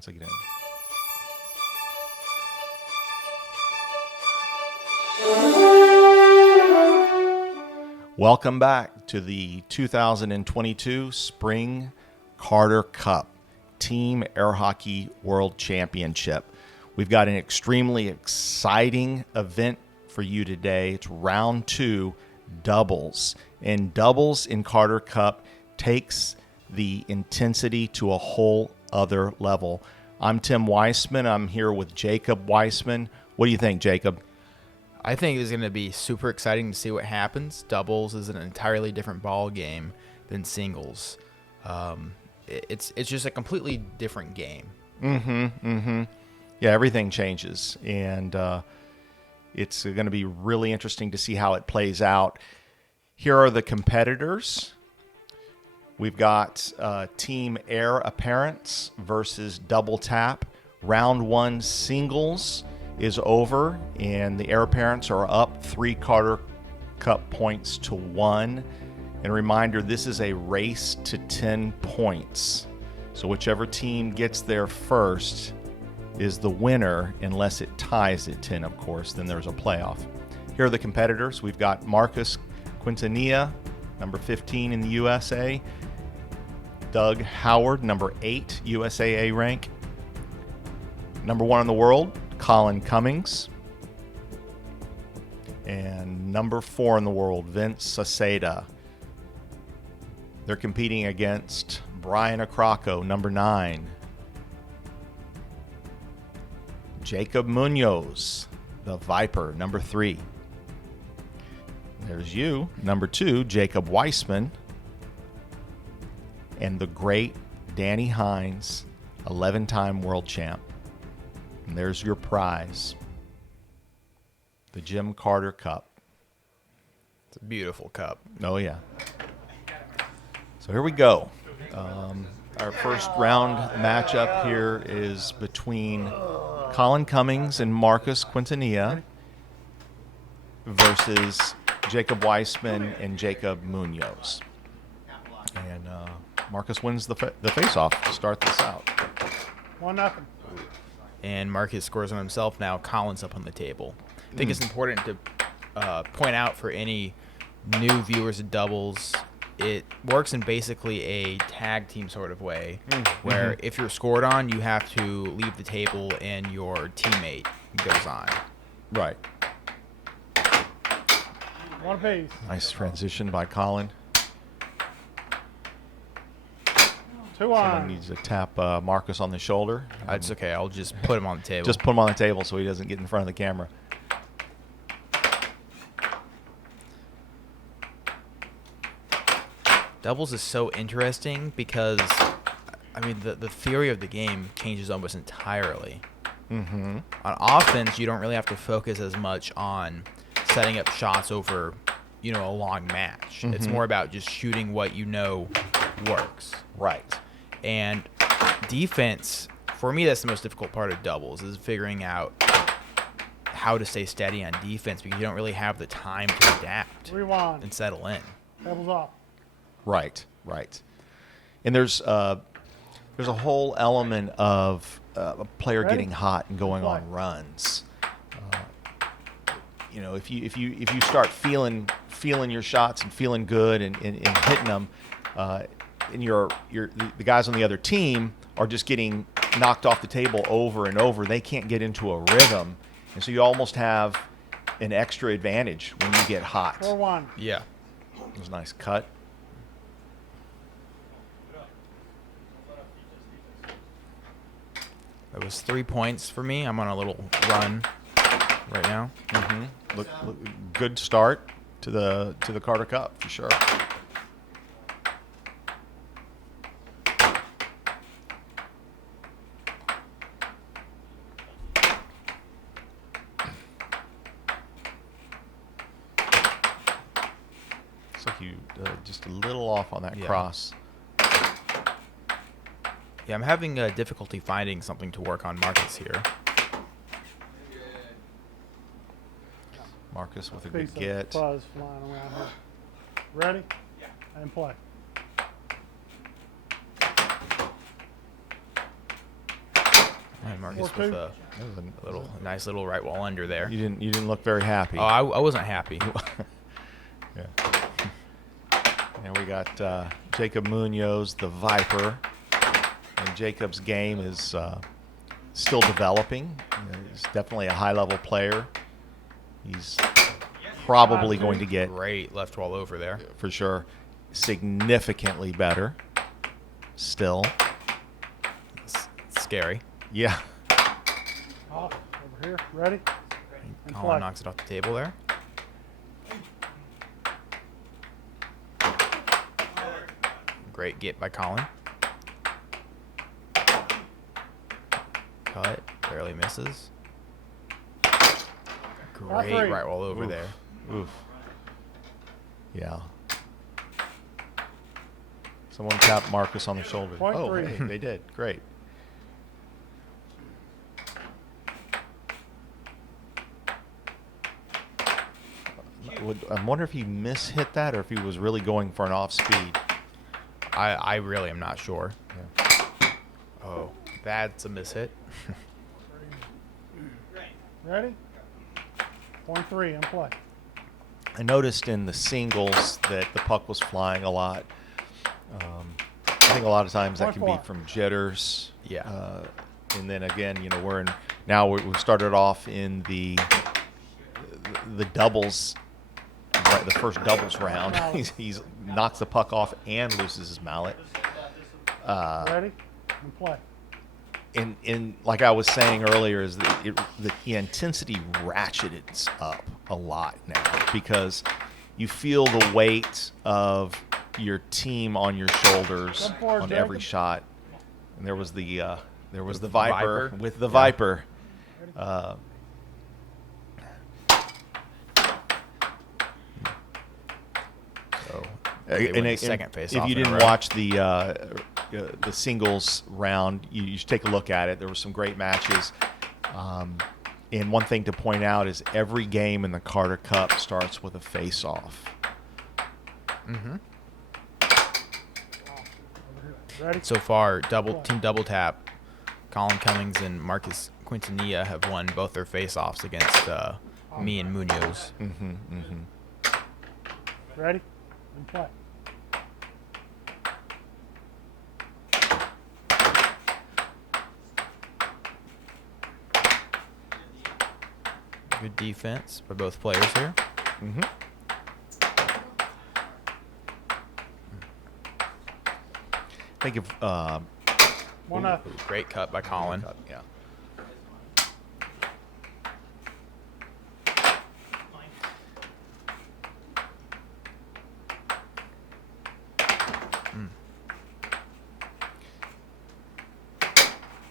once I get in. Welcome back to the 2022 Spring Carter Cup Team Air Hockey World Championship. We've got an extremely exciting event for you today. It's round 2, doubles. And doubles in Carter Cup takes the intensity to a whole other level. I'm Tim Weissman. I'm here with Jacob Weissman. What do you think, Jacob? I think it's going to be super exciting to see what happens. Doubles is an entirely different ball game than singles. It's just a completely different game. Yeah, everything changes, and it's going to be really interesting to see how it plays out. Here are the competitors. We've got Team Air Apparents versus Double Tap. Round 1 singles is over, and the Air Apparents are up 3 Carter Cup points to 1. And a reminder, this is a race to 10 points. So whichever team gets there first is the winner, unless it ties at 10, of course. Then there's a playoff. Here are the competitors. We've got Marcos Quintanilla, number 15 in the USA. Doug Howard, number 8 USAA rank. Number 1 in the world, Colin Cummings. And number 4 in the world, Vince Sauceda. They're competing against Brian Accrocco, number 9. Jacob Munoz, the Viper, number 3. There's you, number 2, Jacob Weissman. And the great Danny Hynes, 11-time world champ. And there's your prize, the Jim Carter Cup. It's a beautiful cup. Oh, yeah. So here we go. Our first round matchup here is between Colin Cummings and Marcos Quintanilla versus Jacob Weissman and Jacob Munoz. And Marcos wins the face-off to start this out. 1-0. And Marcus scores on himself now. Colin's up on the table. I think it's important to point out for any new viewers of doubles, it works in basically a tag team sort of way, where if you're scored on, you have to leave the table and your teammate goes on. Right. 1 apiece. Nice transition by Colin. 2-1. Someone needs to tap Marcus on the shoulder. It's okay. I'll just put him on the table. Just put him on the table so he doesn't get in front of the camera. Doubles is so interesting because, I mean, the theory of the game changes almost entirely. On offense, you don't really have to focus as much on setting up shots over, a long match. It's more about just shooting what you know works. Right. And defense, for me, that's the most difficult part of doubles, is figuring out how to stay steady on defense because you don't really have the time to adapt 3-1. and settle in. Tables off. Right. And there's a whole element of a player Ready? getting hot and going on runs. If you start feeling your shots and feeling good and hitting them, and the guys on the other team are just getting knocked off the table over and over, they can't get into a rhythm, and so you almost have an extra advantage when you get hot. 4-1. Yeah. It was a nice cut. That was 3 points for me. I'm on a little run right now. Look, good start to the Carter Cup for sure. Looks like you just a little off on that cross. Yeah, I'm having difficulty finding something to work on Marcus here. Marcus with a Piece good of get. fuzz flying around here. Ready? Yeah. And play. Marcus 4-2. with a nice little right wall under there. You didn't look very happy. Oh, I wasn't happy. Yeah. And we got Jacob Munoz, the Viper. And Jacob's game is still developing. He's definitely a high-level player. He's probably going to get, Great left wall over there. for sure, significantly better still. It's scary. Yeah. Off. Over here. Ready? And Colin play. knocks it off the table there. Great get by Colin. Cut. Barely misses. Great three. right wall over Oof. there. Oof. Yeah. Someone tapped Marcus on the shoulder. Point Oh, three. hey, they did. Great. I wonder if he mishit that or if he was really going for an off speed. I really am not sure. Yeah. Oh, that's a mishit. Ready? Point 3 and play. I noticed in the singles that the puck was flying a lot. I think a lot of times that can be from jitters. Yeah. And then again, we started off in the doubles, right, the first doubles round. he's knocks the puck off and loses his mallet. Ready? And play. And like I was saying earlier, is that the intensity ratcheted up a lot now because you feel the weight of your team on your shoulders Come forward, on every Jacob. shot. And there was the Viper Viper. with the Yeah. Viper. So they win the And second face if off you in a didn't row. watch the singles round, you should take a look at it. There were some great matches. And one thing to point out is every game in the Carter Cup starts with a face-off. Mm-hmm. Ready? So far, team double tap. Colin Cummings and Marcos Quintanilla have won both their face-offs against me and Munoz. Mm-hmm, mm-hmm. Ready? And play. Good defense by both players here. Mm-hmm. Think of 1-0. Great cut by Colin. Yeah.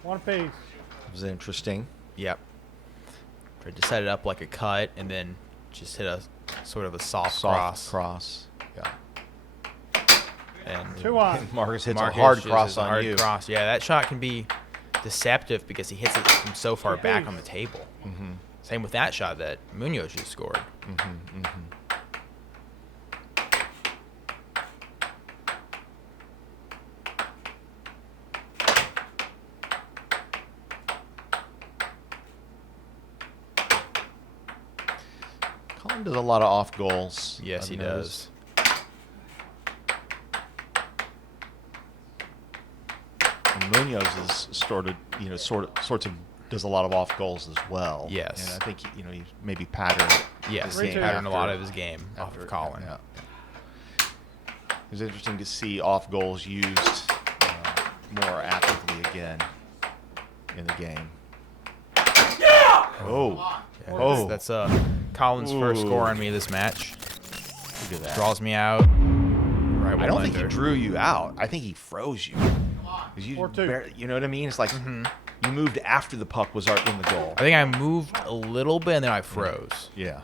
One piece. It was interesting. Yep. Tried to set it up like a cut and then just hit a sort of a soft cross. Yeah. And 2-1. Marcus hits Marcus a hard just cross hits a on hard you. cross. Yeah, that shot can be deceptive because he hits it from so far back on the table. Mm-hmm. Same with that shot that Munoz just scored. Mm-hmm. Mm-hmm. Colin does a lot of off goals. Yes, I've he noticed. does. And Munoz is sorts of does a lot of off goals as well. Yes. And I think he maybe patterned. Yes, his he game patterned a lot after- of his game off after- of Colin. Yeah. It was interesting to see off goals used more actively again in the game. Oh, Yeah, Oh. That's Colin's first Ooh. score on me this match. look at that. Draws me out. Right I don't think he under. drew you out. I think he froze you. 'Cause you 4-2. you know what I mean? It's like you moved after the puck was in the goal. I think I moved a little bit and then I froze. Yeah.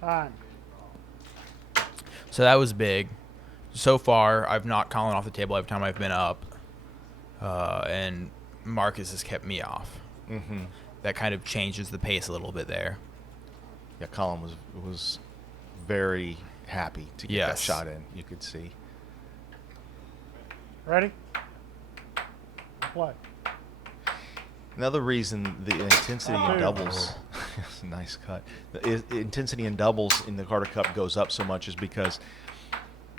Time. So that was big. So far, I've knocked Colin off the table every time I've been up. And Marcus has kept me off. Mm-hmm. That kind of changes the pace a little bit there. Yeah, Colin was very happy to get that Yes. shot in. You could see. Ready? And play. Another reason the intensity in doubles, nice cut, the intensity in doubles in the Carter Cup goes up so much is because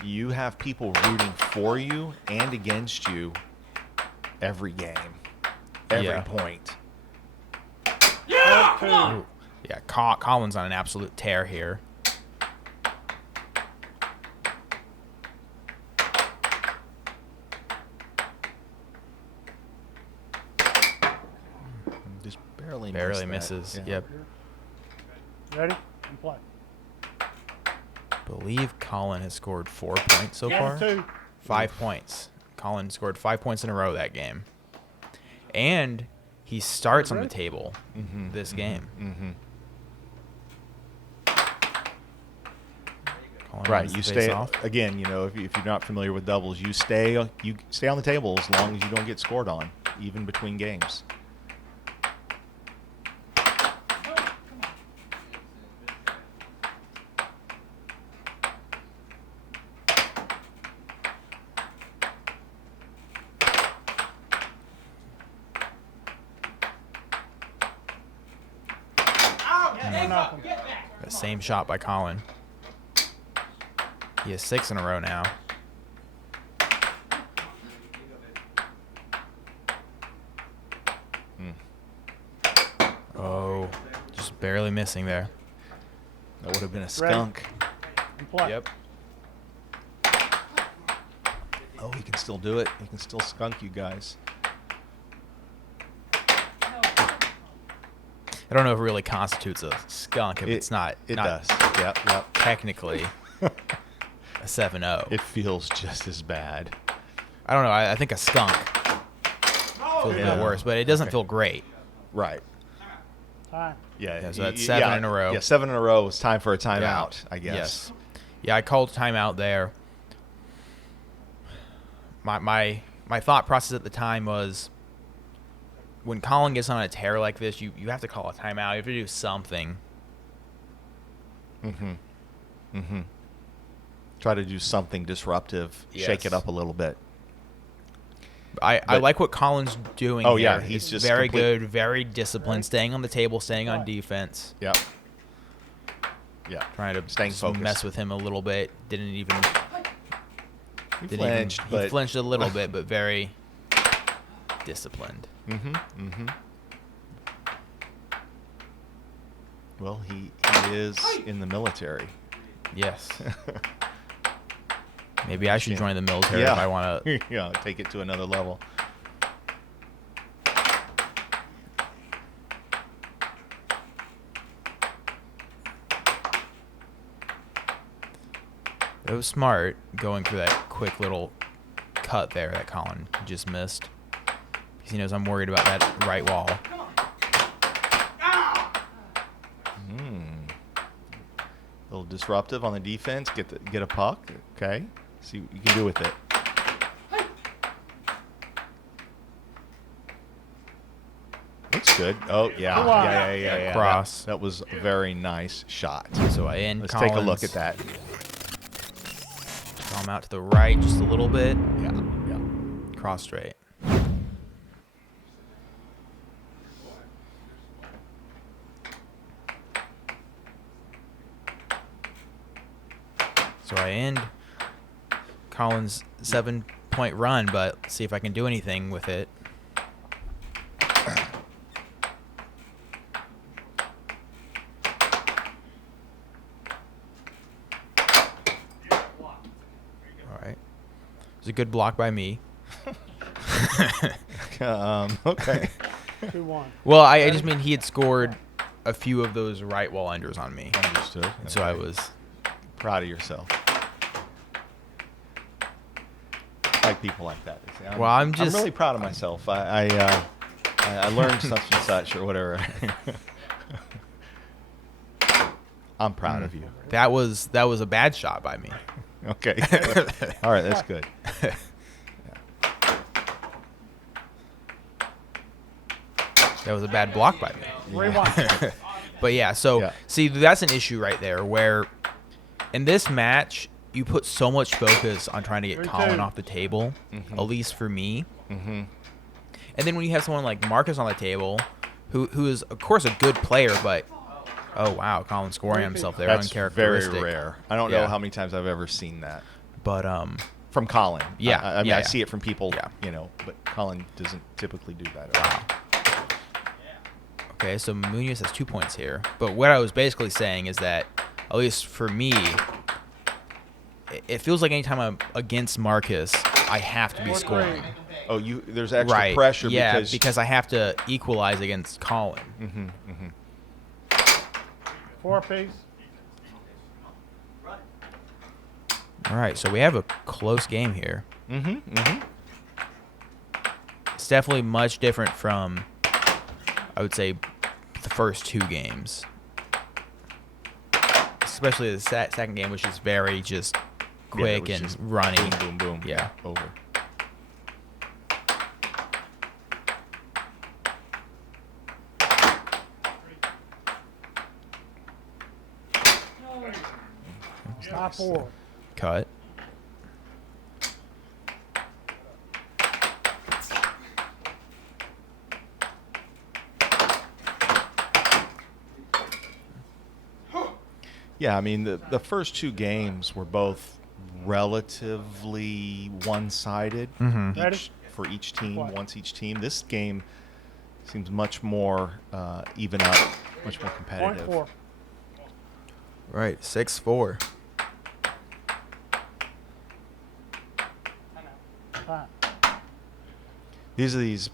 you have people rooting for you and against you every game, every point. Yeah! Yeah, Colin's on an absolute tear here. Just barely misses. That. Yep. Ready? And play. Believe Colin has scored 4 points so far. 2. 5 points. Colin scored 5 points in a row that game. And he starts on the table this game. Mm-hmm. Colin Right, wins you the stay face-off. again. You know, if you're not familiar with doubles, you stay on the table as long as you don't get scored on, even between games. The same shot by Colin. He has 6 in a row now. Oh, just barely missing there. That would have been a skunk. And play. Yep. Oh, he can still do it. He can still skunk you guys. I don't know if it really constitutes a skunk if it's not. It not does. Yep. Technically a 7-0. It feels just as bad. I don't know. I think a skunk feels a Yeah. bit worse, but it doesn't feel great. Right. Time. Yeah, so that's 7 in a row. Yeah, 7 in a row. It's time for a timeout, I guess. Yes. Yeah, I called timeout there. My thought process at the time was, when Colin gets on a tear like this, you have to call a timeout. You have to do something. Try to do something disruptive. Yes. Shake it up a little bit. I like what Colin's doing. Oh, yeah, here. he's It's just very complete- good, very disciplined, staying on the table, staying on defense. Yep. Yeah. Trying to Staying just focused. mess with him a little bit. Didn't even. He Didn't flinched, even, but he flinched a little bit, but very disciplined. Well, he is in the military. Yes. Maybe I should Yeah. join the military Yeah. if I want to. Yeah, take it to another level. It was smart going for that quick little cut there that Colin just missed. Because he knows I'm worried about that right wall. A little disruptive on the defense. Get a puck. Okay. See what you can do with it. Looks good. Oh yeah. Come on. Yeah. Cross. That was a very nice shot. So I end Let's Collins. take a look at that. Draw him out to the right just a little bit. Yeah. Cross straight. So I end Collins' 7-point run, but see if I can do anything with it. All right. It was a good block by me. Okay. 2-1. Well, I just mean he had scored a few of those right wall enders on me. Understood. And so I was... Proud of yourself. I like people like that. They say, Well, I'm just- really proud of myself. I learned such and such or whatever. I'm proud of you. That was a bad shot by me. Okay. All right, that's good. That was a bad block by me. 3-1. But yeah, so Yeah. see, that's an issue right there where in this match, you put so much focus on trying to get 3-2. Colin off the table, at least for me. And And then when you have someone like Marcus on the table, who is of course a good player, but oh wow, Colin scoring on himself there, That's very uncharacteristic. rare. I don't know how many times I've ever seen that But from Colin. Yeah, I mean, yeah, I yeah. see it from people, Yeah. but Colin doesn't typically do that. Wow. Okay, so Munoz has 2 points here. But what I was basically saying is that, at least for me, it feels like anytime I'm against Marcus, I have to be scoring. Oh, there's extra pressure yeah, because I have to equalize against Colin. Mm-hmm. 4 apiece. All right, so we have a close game here. Mm-hmm. It's definitely much different from, I would say, the first 2 games. Especially the second game, which is very just quick and just running. Boom, boom, boom. Yeah. Over. Top 4. Cut. Yeah, I mean, the first 2 games were both relatively one-sided Ready? for each team, What? once each team. This game seems much more even up, much more Point competitive. 4. Right, 6-4. Time. These are these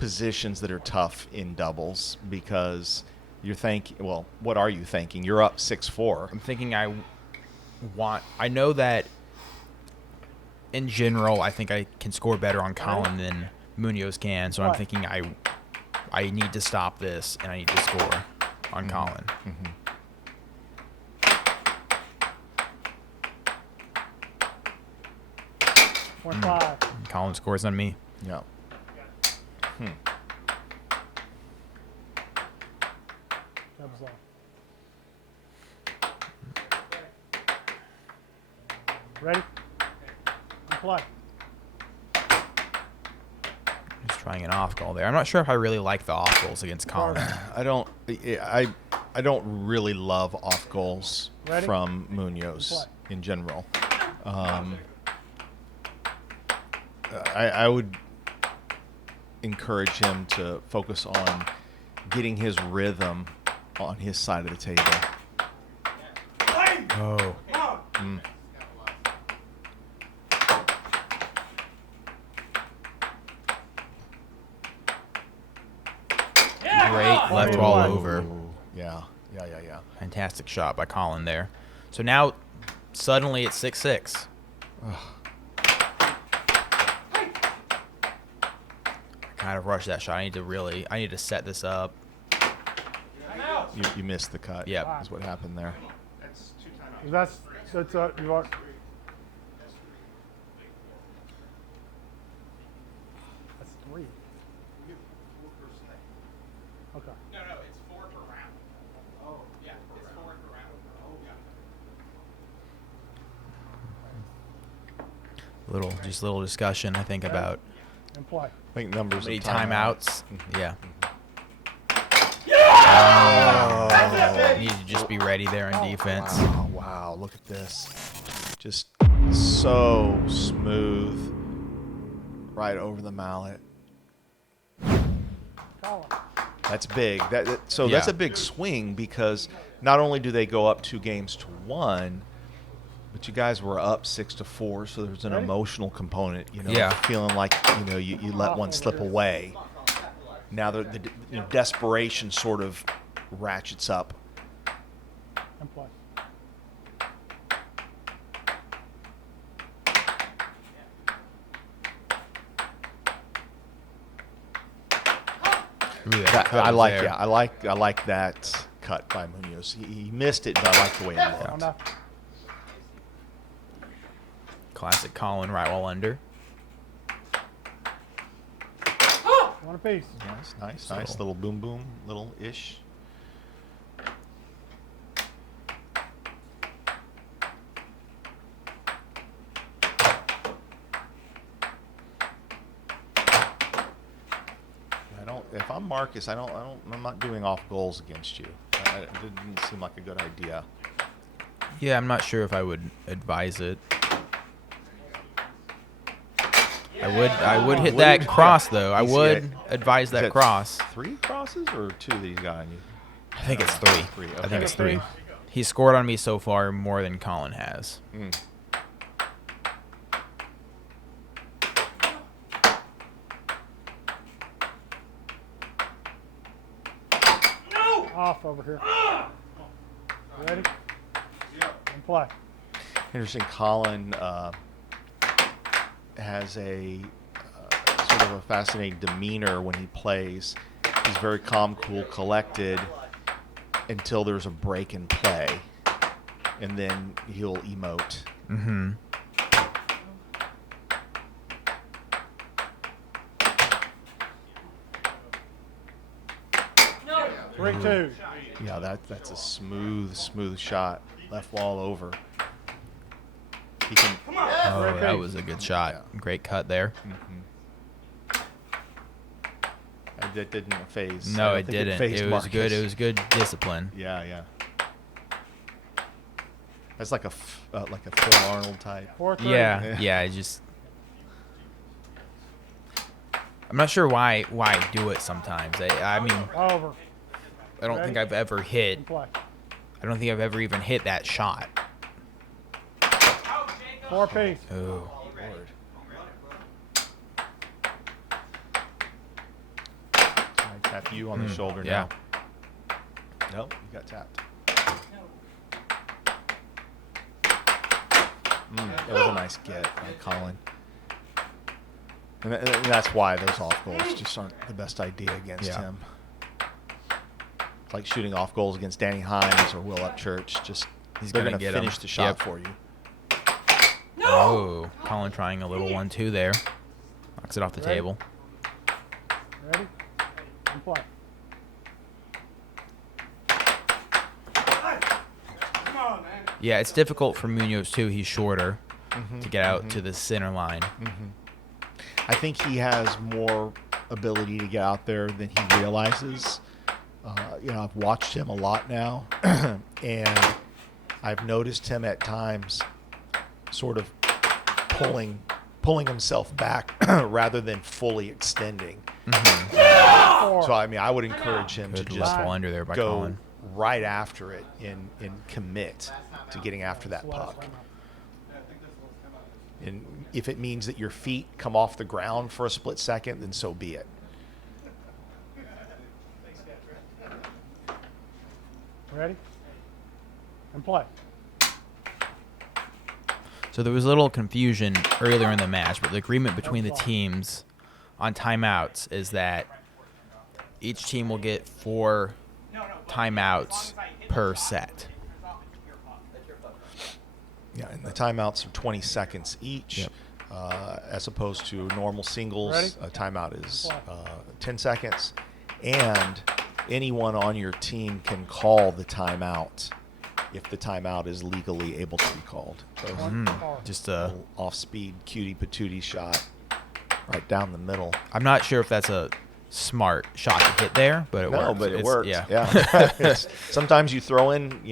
positions that are tough in doubles because you're thinking, well, what are you thinking? You're up 6-4. I'm thinking I know that in general, I think I can score better on Colin than Munoz can. So I'm What? thinking I need to stop this and I need to score on Colin. Mm-hmm. Point 5. Colin scores on me. Yeah. Doubles off. Ready? And play. Just trying an off goal there. I'm not sure if I really like the off goals against Colin. I don't really love off goals Ready? from Munoz Play. in general. I would encourage him to focus on getting his rhythm on his side of the table. Oh. Great left wall One. over. Ooh, yeah. Fantastic shot by Colin there. So now, suddenly it's 6-6. I kind of rushed that shot. I need to set this up. You missed the cut. Yep. Is what happened there. That's you are. That's 3. Okay. No, it's 4 per round. Oh, yeah, it's 4 per round. Little discussion, I think, about And play. I think numbers many of timeouts. Mm-hmm. Yeah. Need to just be ready there in defense. Wow, look at this. Just so smooth. Right over the mallet. Colin. That's big. That's Yeah. a big swing because not only do they go up 2 games to 1, but you guys were up 6-4, so there's an Ready? emotional component, Yeah. feeling like, you let one slip away. Now the desperation sort of ratchets up. And play. Ooh, that cut I was like there. yeah, I like that cut by Munoz. He missed it, but I like the way it Oh, looked. no. Classic Colin right wall under. 1 apiece. Nice, nice little boom boom, little ish. if I'm Marcus, I'm not doing off goals against you. It didn't seem like a good idea. Yeah, I'm not sure if I would advise it. I would hit that cross though. I would advise that cross. 3 crosses or 2 that he's got on you? I think it's 3. Okay. I think it's 3. He scored on me so far more than Colin has. Off over here. Ready? And play. Interesting. Colin has a sort of a fascinating demeanor when he plays. He's very calm, cool, collected until there's a break in play, and then he'll emote. Mm-hmm. No. 3-2. Yeah, that's a smooth shot. Left wall over. He can. Oh, that was a good shot. Yeah. Great cut there. That didn't phase. No, it didn't. It was good. It was good discipline. Yeah. That's like a Phil Arnold type. 4-3. Yeah. I'm not sure why I do it sometimes. I mean, Over. I don't think I've ever hit. And play. I don't think I've ever even hit that shot. 4-piece. Oh. I tap you on the shoulder yeah. now. Nope, you got tapped. That was a nice get by Colin. And that's why those off goals just aren't the best idea against him. It's like shooting off goals against Danny Hynes or Will Upchurch. Just they're going to finish the shot for you. No! Oh, Colin trying a little 1-2 there. Knocks it off the table. Ready? And play. Yeah, it's difficult for Munoz too. He's shorter to get out to the center line. I think he has more ability to get out there than he realizes. I've watched him a lot now, and I've noticed him at times sort of pulling himself back rather than fully extending. So I would encourage him to just under there by go Colin. right after it and commit to getting after that puck. And if it means that your feet come off the ground for a split second, then so be it. Ready? And play. So there was a little confusion earlier in the match, but the agreement between the teams on timeouts is that each team will get 4 timeouts per set. Yeah, and the timeouts are 20 seconds each, as opposed to normal singles. Ready? A timeout is 10 seconds, and anyone on your team can call the timeout if the timeout is legally able to be called. So Just little off-speed cutie patootie shot right down the middle. I'm not sure if that's a smart shot to hit there, but it works. No, but it works. Yeah. Sometimes you throw in,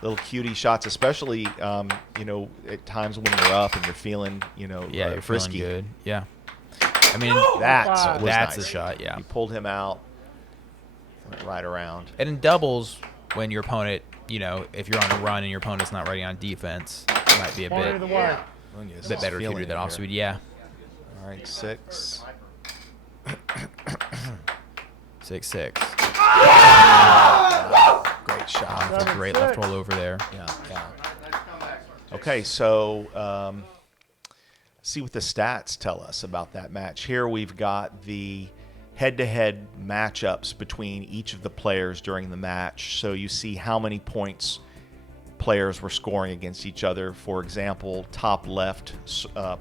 little cutie shots, especially, at times when you're up and you're feeling, you're frisky. feeling good. Yeah. I mean, That's that's nice. a shot, yeah. You pulled him out, went right around. And in doubles, when your opponent, if you're on a run and your opponent's not ready on defense, it might be a Point bit, of the way. bit better if you do that off speed. Yeah. All right, 6. 6-6. Great shot. That's a great left roll over there. Yeah. Okay, so see what the stats tell us about that match. Here we've got the head-to-head matchups between each of the players during the match. So you see how many points players were scoring against each other. For example, top left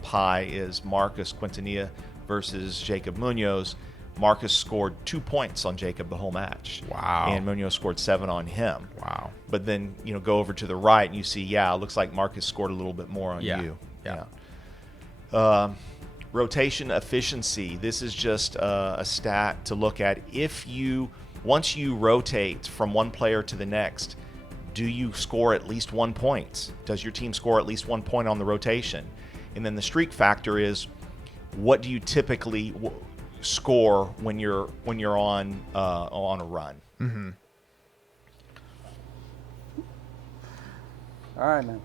pie is Marcos Quintanilla versus Jacob Munoz. Marcos scored 2 points on Jacob the whole match. Wow. And Munoz scored 7 on him. Wow. But then, go over to the right and you see, it looks like Marcus scored a little bit more on you. Yeah. Rotation efficiency. This is just a stat to look at. Once you rotate from one player to the next, do you score at least 1 point? Does your team score at least 1 point on the rotation? And then the streak factor is, what do you typically score when you're on a run? Mm-hmm. All right, man.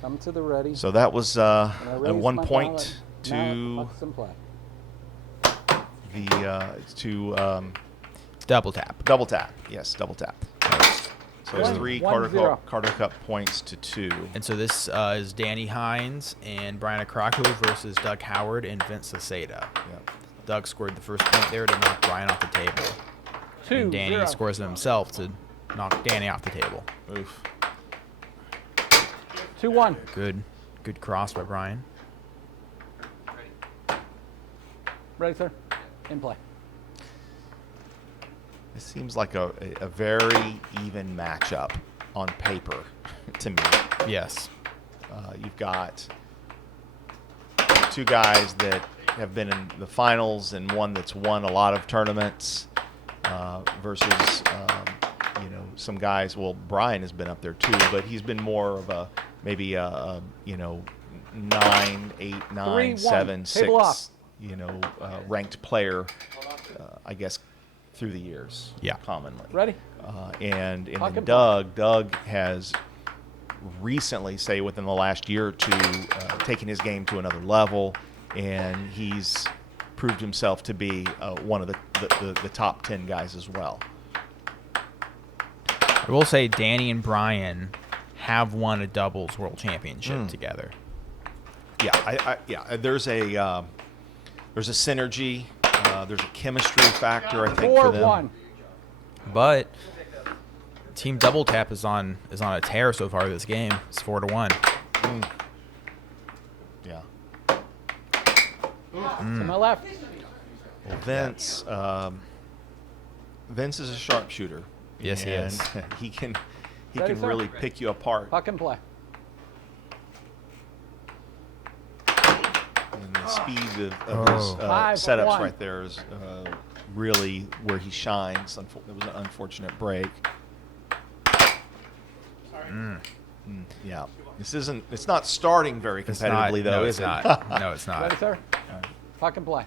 Come to the ready. So that was a When I raise 1 my point ballot, to now pucks in play. Double tap. double tap. Yes, double tap. So it's 3 Carter 1-0. Cup points to 2. And so this is Danny Hynes and Brian Accrocco versus Doug Howard and Vince Sauceda. Yep. Doug scored the first point there to knock Brian off the table. And Danny 2-0. scores it himself to knock Danny off the table. Oof. 2-1. Good cross by Brian. Ready, sir? In play. This seems like a very even matchup on paper to me. Yes. You've got 2 guys that have been in the finals and one that's won a lot of tournaments versus some guys. Well, Brian has been up there too, but he's been more of maybe a 9, 8, 9, 7, Table off. 6 ranked player, I guess, through the years. Yeah. Commonly. Ready? And Puck then and Doug has recently, say within the last year or two, taken his game to another level, and he's proved himself to be one of the top 10 guys as well. I will say Danny and Brian have won a doubles world championship together. Yeah, there's a synergy, there's a chemistry factor, I think, for them. 4-1. But team double tap is on a tear so far this game. It's 4-1. Yeah. To my left. Well, Vince is a sharpshooter. Yes, he is. He can Ready, sir? really pick you apart. Puck and play. And the speed of his 5-1. setups right there is really where he shines. It was an unfortunate break. Yeah. It's not starting very competitively, though, is it? No, it's not. Ready, sir? Puck and play.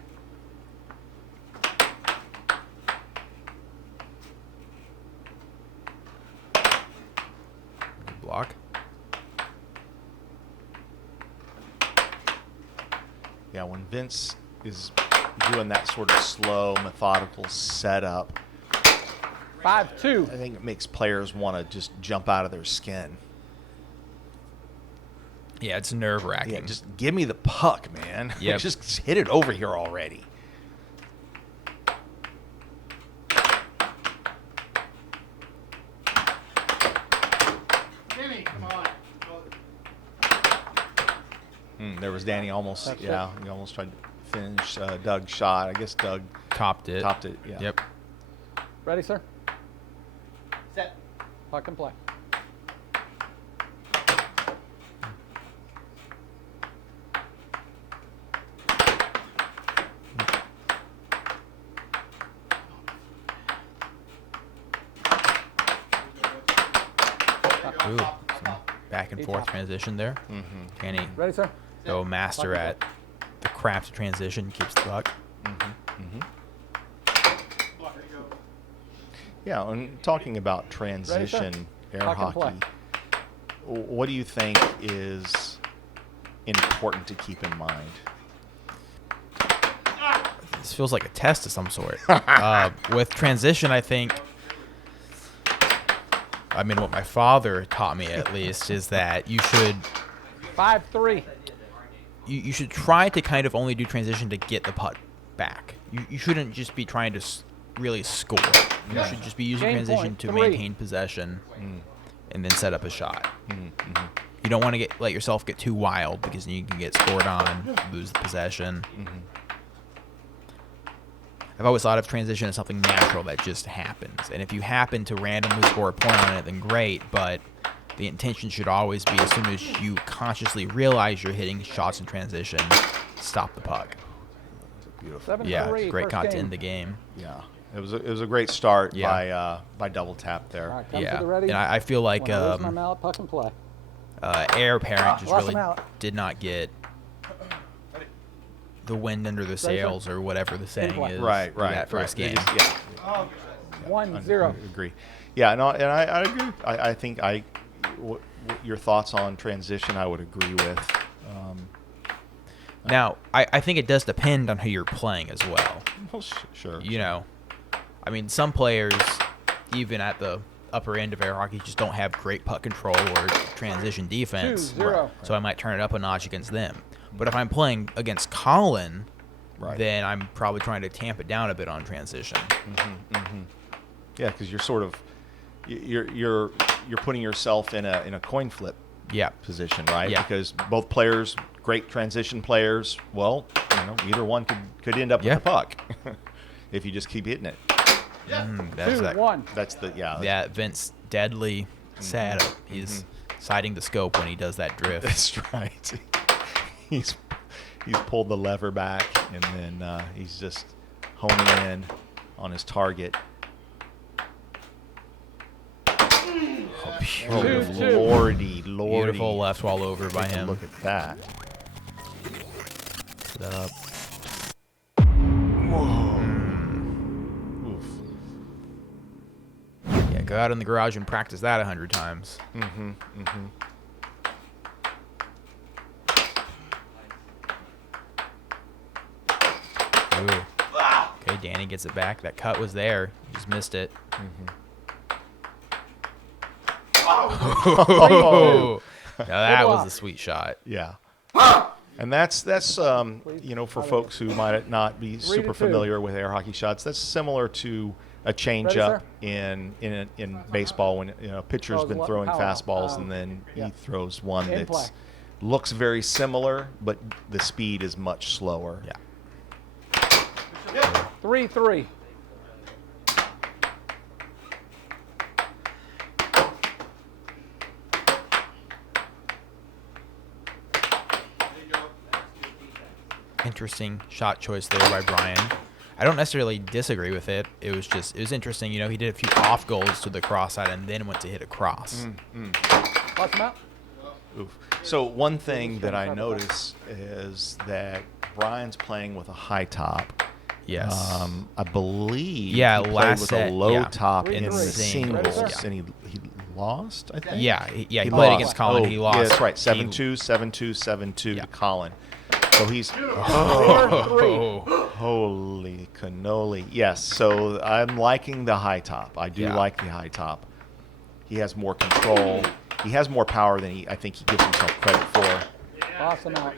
Good block. Yeah, when Vince is doing that sort of slow, methodical setup, 5-2. I think it makes players want to just jump out of their skin. Yeah, it's nerve-wracking. Yeah, just give me the puck, man. Yep. Just hit it over here already. Jimmy, come on. There was Danny almost. That's He it. almost tried to finish Doug's shot. I guess Doug Topped it. topped it. Yeah. Yep. Ready, sir? Set. Puck and play. Ooh, some back and forth transition there. Can he Ready, sir? go master at the craft transition, keeps the puck? Yeah, and talking about transition air Puck and play. hockey, what do you think is important to keep in mind? This feels like a test of some sort. With transition, I think, what my father taught me at least is that you should 5-3. you should try to kind of only do transition to get the puck back. You shouldn't just be trying to really score. You should just be using Game transition point, to 3. maintain possession and then set up a shot. You don't want to let yourself get too wild because then you can get scored on, lose the possession. I've always thought of transition as something natural that just happens. And if you happen to randomly score a point on it, then great. But the intention should always be, as soon as you consciously realize you're hitting shots in transition, stop the puck. Beautiful. 7-3, Yeah, great first caught to game. end the game. Yeah, it was a great start Yeah. by double tap there. All right, come to Yeah, the ready. and I feel like When I lose my mallet, puck and play. Heir Apparent just lost really him out. did not get the wind under the sails, or whatever the saying is. Right. in that first They game. just- yeah. 1-0. I agree. Yeah, no, and I agree. I think your thoughts on transition, I would agree with. Now, I think it does depend on who you're playing as well. Well, sure. You know, I mean, some players, even at the upper end of air hockey, just don't have great puck control or transition defense. 2-0. So I might turn it up a notch against them. But if I'm playing against Colin, Right. then I'm probably trying to tamp it down a bit on transition. Yeah, because you're sort of you're putting yourself in a coin flip Yeah. position, right? Yeah. Because both players, great transition players. Well, either one could end up Yeah. with the puck if you just keep hitting it. That's that. 2-1. That's the Yeah, Vince deadly sad. He's sighting the scope when he does that drift. That's right. He's pulled the lever back, and then he's just honing in on his target. Oh, 2-2. lordy. Beautiful left wall over by Take a him. Look at that. Set up. Oof. Yeah, go out in the garage and practice that 100 times. Ooh. Okay, Danny gets it back. That cut was there. Just missed it. Oh. Now that was a sweet shot. Yeah. And that's for folks who might not be super 3-2. familiar with air hockey shots, that's similar to a changeup in baseball when a pitcher's Throws been what- throwing power. fastballs and then yeah. he throws one In that play. looks very similar, but the speed is much slower. Yeah. 3-3. Interesting shot choice there by Brian. I don't necessarily disagree with it. It was interesting. He did a few off goals to the cross side and then went to hit a cross. Lost him out. Oof. So one thing that I notice is that Brian's playing with a high top. Yes. I believe Yeah, he played last with set, a low yeah. top Three, in the three. singles, Singles, and he lost, I think. Yeah, he He played lost. against Colin. Oh, He lost. Yeah, that's right. He- 7-2, 7-2, 7-2 Yeah. to Colin. So he's 4-3. holy cannoli. Yes. So I'm liking the high top. I do Yeah. like the high top. He has more control. He has more power than I think he gives himself credit for. Lost him out.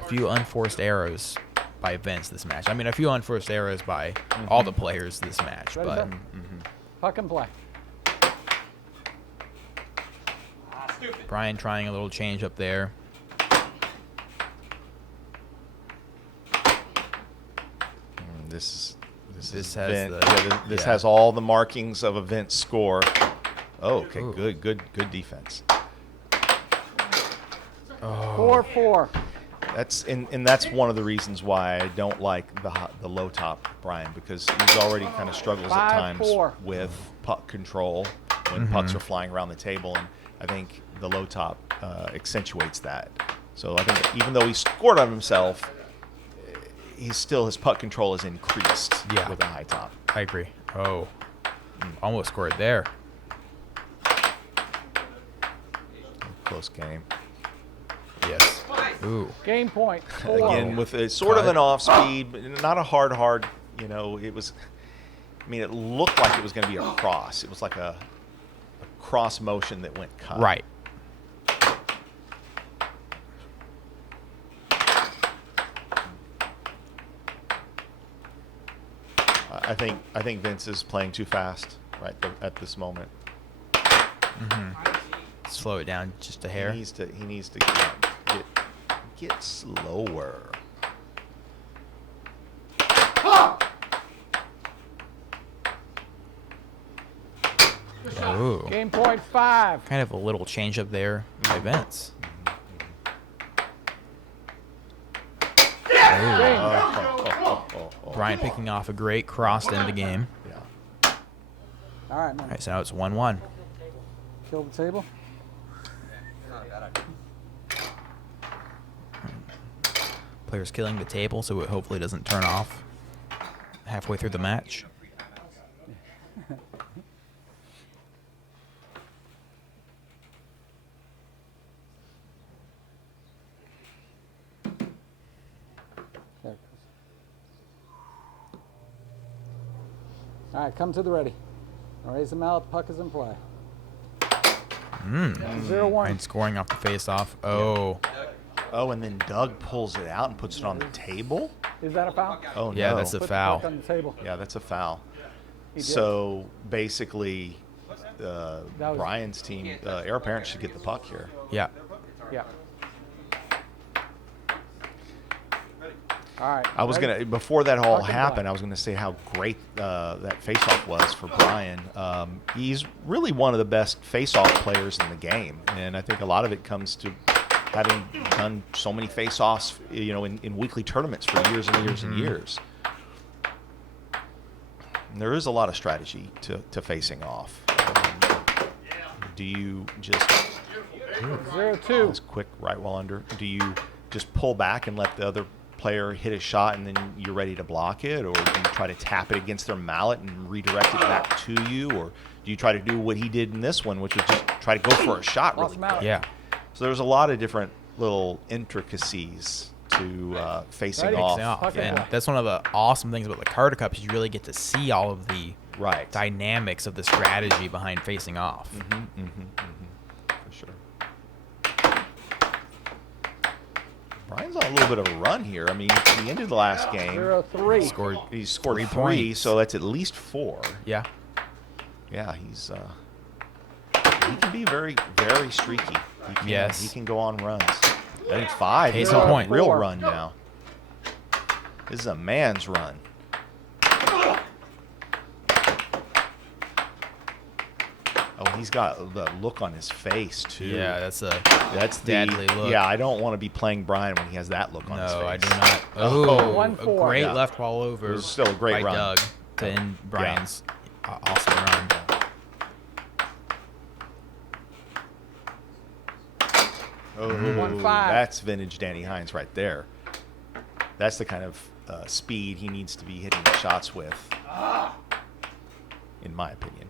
A few unforced errors by Vince this match. I mean, a few unforced errors by all the players this match. Ready, But sir? Puck and play. Brian trying a little change up there. This This is has Vin- the- this yeah. has all the markings of a Vince score. Oh, okay, Ooh. good defense. 4-4. And that's one of the reasons why I don't like the low top Brian, because he's already kind of struggles at times 5-4. with puck control when pucks are flying around the table, and I think the low top accentuates that. So I think even though he scored on himself, his puck control is increased Yeah. with a high top. I agree. Oh, almost scored there. Close game. Yes. Ooh. Game point. 4. Again, with a sort of Cut. an off speed, but not a hard. It was. I mean, it looked like it was going to be a cross. It was like a cross motion that went cut. Right. I think Vince is playing too fast at this moment. Slow it down just a hair. He needs to get slower. Ooh. Game point 5. Kind of a little change up there by Vince. Brian picking off a great cross to end the game. Yeah. All right, man. All right, so now it's 1-1. Kill the table. Player's killing the table, so it hopefully doesn't turn off halfway through the match. There it goes. All right, come to the ready. Raise the mallet, the puck is in play. 0-1. Brian scoring off the face-off. Oh. Oh, and then Doug pulls it out and puts it on the table? Is that a foul? Oh, Yeah, no. that's a Put foul. the puck on the table. Yeah, that's a foul. He did. So basically, was- Brian's team, Heir Apparent should get the puck here. Yeah. Yeah. All right. I was ready? gonna before that all Puck in happened. play. I was gonna say how great that faceoff was for Brian. He's really one of the best faceoff players in the game, and I think a lot of it comes to having done so many faceoffs, in weekly tournaments for years and years and years. And there is a lot of strategy to facing off. Do you just 0-2. It's quick right while under? Do you just pull back and let the other player hit a shot and then you're ready to block it, or do you try to tap it against their mallet and redirect it back to you, or do you try to do what he did in this one, which was just try to go for a shot Lost really mallet. quick? Yeah. So there's a lot of different little intricacies to facing Ready? off. Facing off. Puck in And play. that's one of the awesome things about the Carter Cup is you really get to see all of the Right. dynamics of the strategy behind facing off. For sure. Brian's on a little bit of a run here. I mean, he ended the last game. 0-3. He scored 3 three, points. so that's at least 4. Yeah. Yeah, he can be very, very streaky. Yes. He can go on runs. I think 5. Case He's in on a point. real 4. run now. This is a man's run. Oh, he's got the look on his face too. Yeah, that's a That's the deadly look. Yeah, I don't want to be playing Brian when he has that look on his face. No, I do not. Oh. Oh, 1-4. a great Yeah. left ball over. It was still a great by run. Doug to end Brian's awesome run. Oh, 1-5. that's vintage Danny Hynes right there. That's the kind of speed he needs to be hitting the shots with, in my opinion.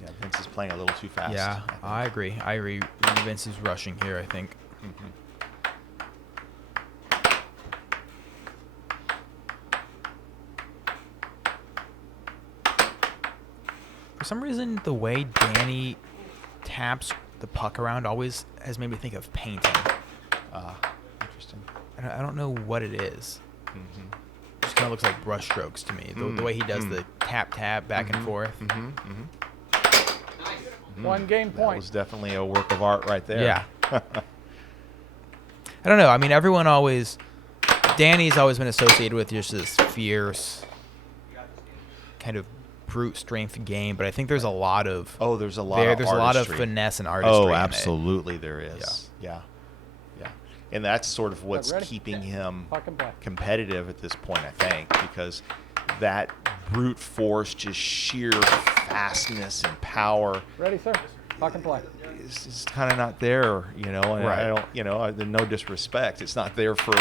Yeah, Vince is playing a little too fast. Yeah, I think. I agree. I agree. Vince is rushing here, I think. For some reason, the way Danny taps the puck around always has made me think of painting. Interesting. I don't know what it is. It just kind of looks like brush strokes to me. The way he does the tap back and forth. 1 game That point. was definitely a work of art right there. Yeah. I don't know. I mean, everyone always, Danny's always been associated with just this fierce, kind of brute strength game, but I think there's a lot of Oh, there's a lot of there's a lot of artistry. finesse and artistry. Oh, in it. absolutely there is. Yeah. And that's sort of what's Ready? keeping him Puck in play. competitive at this point, I think, because that brute force, just sheer fastness and power Ready, sir? Puck in play. is kind of not there, And Right. I don't, no disrespect. It's not there for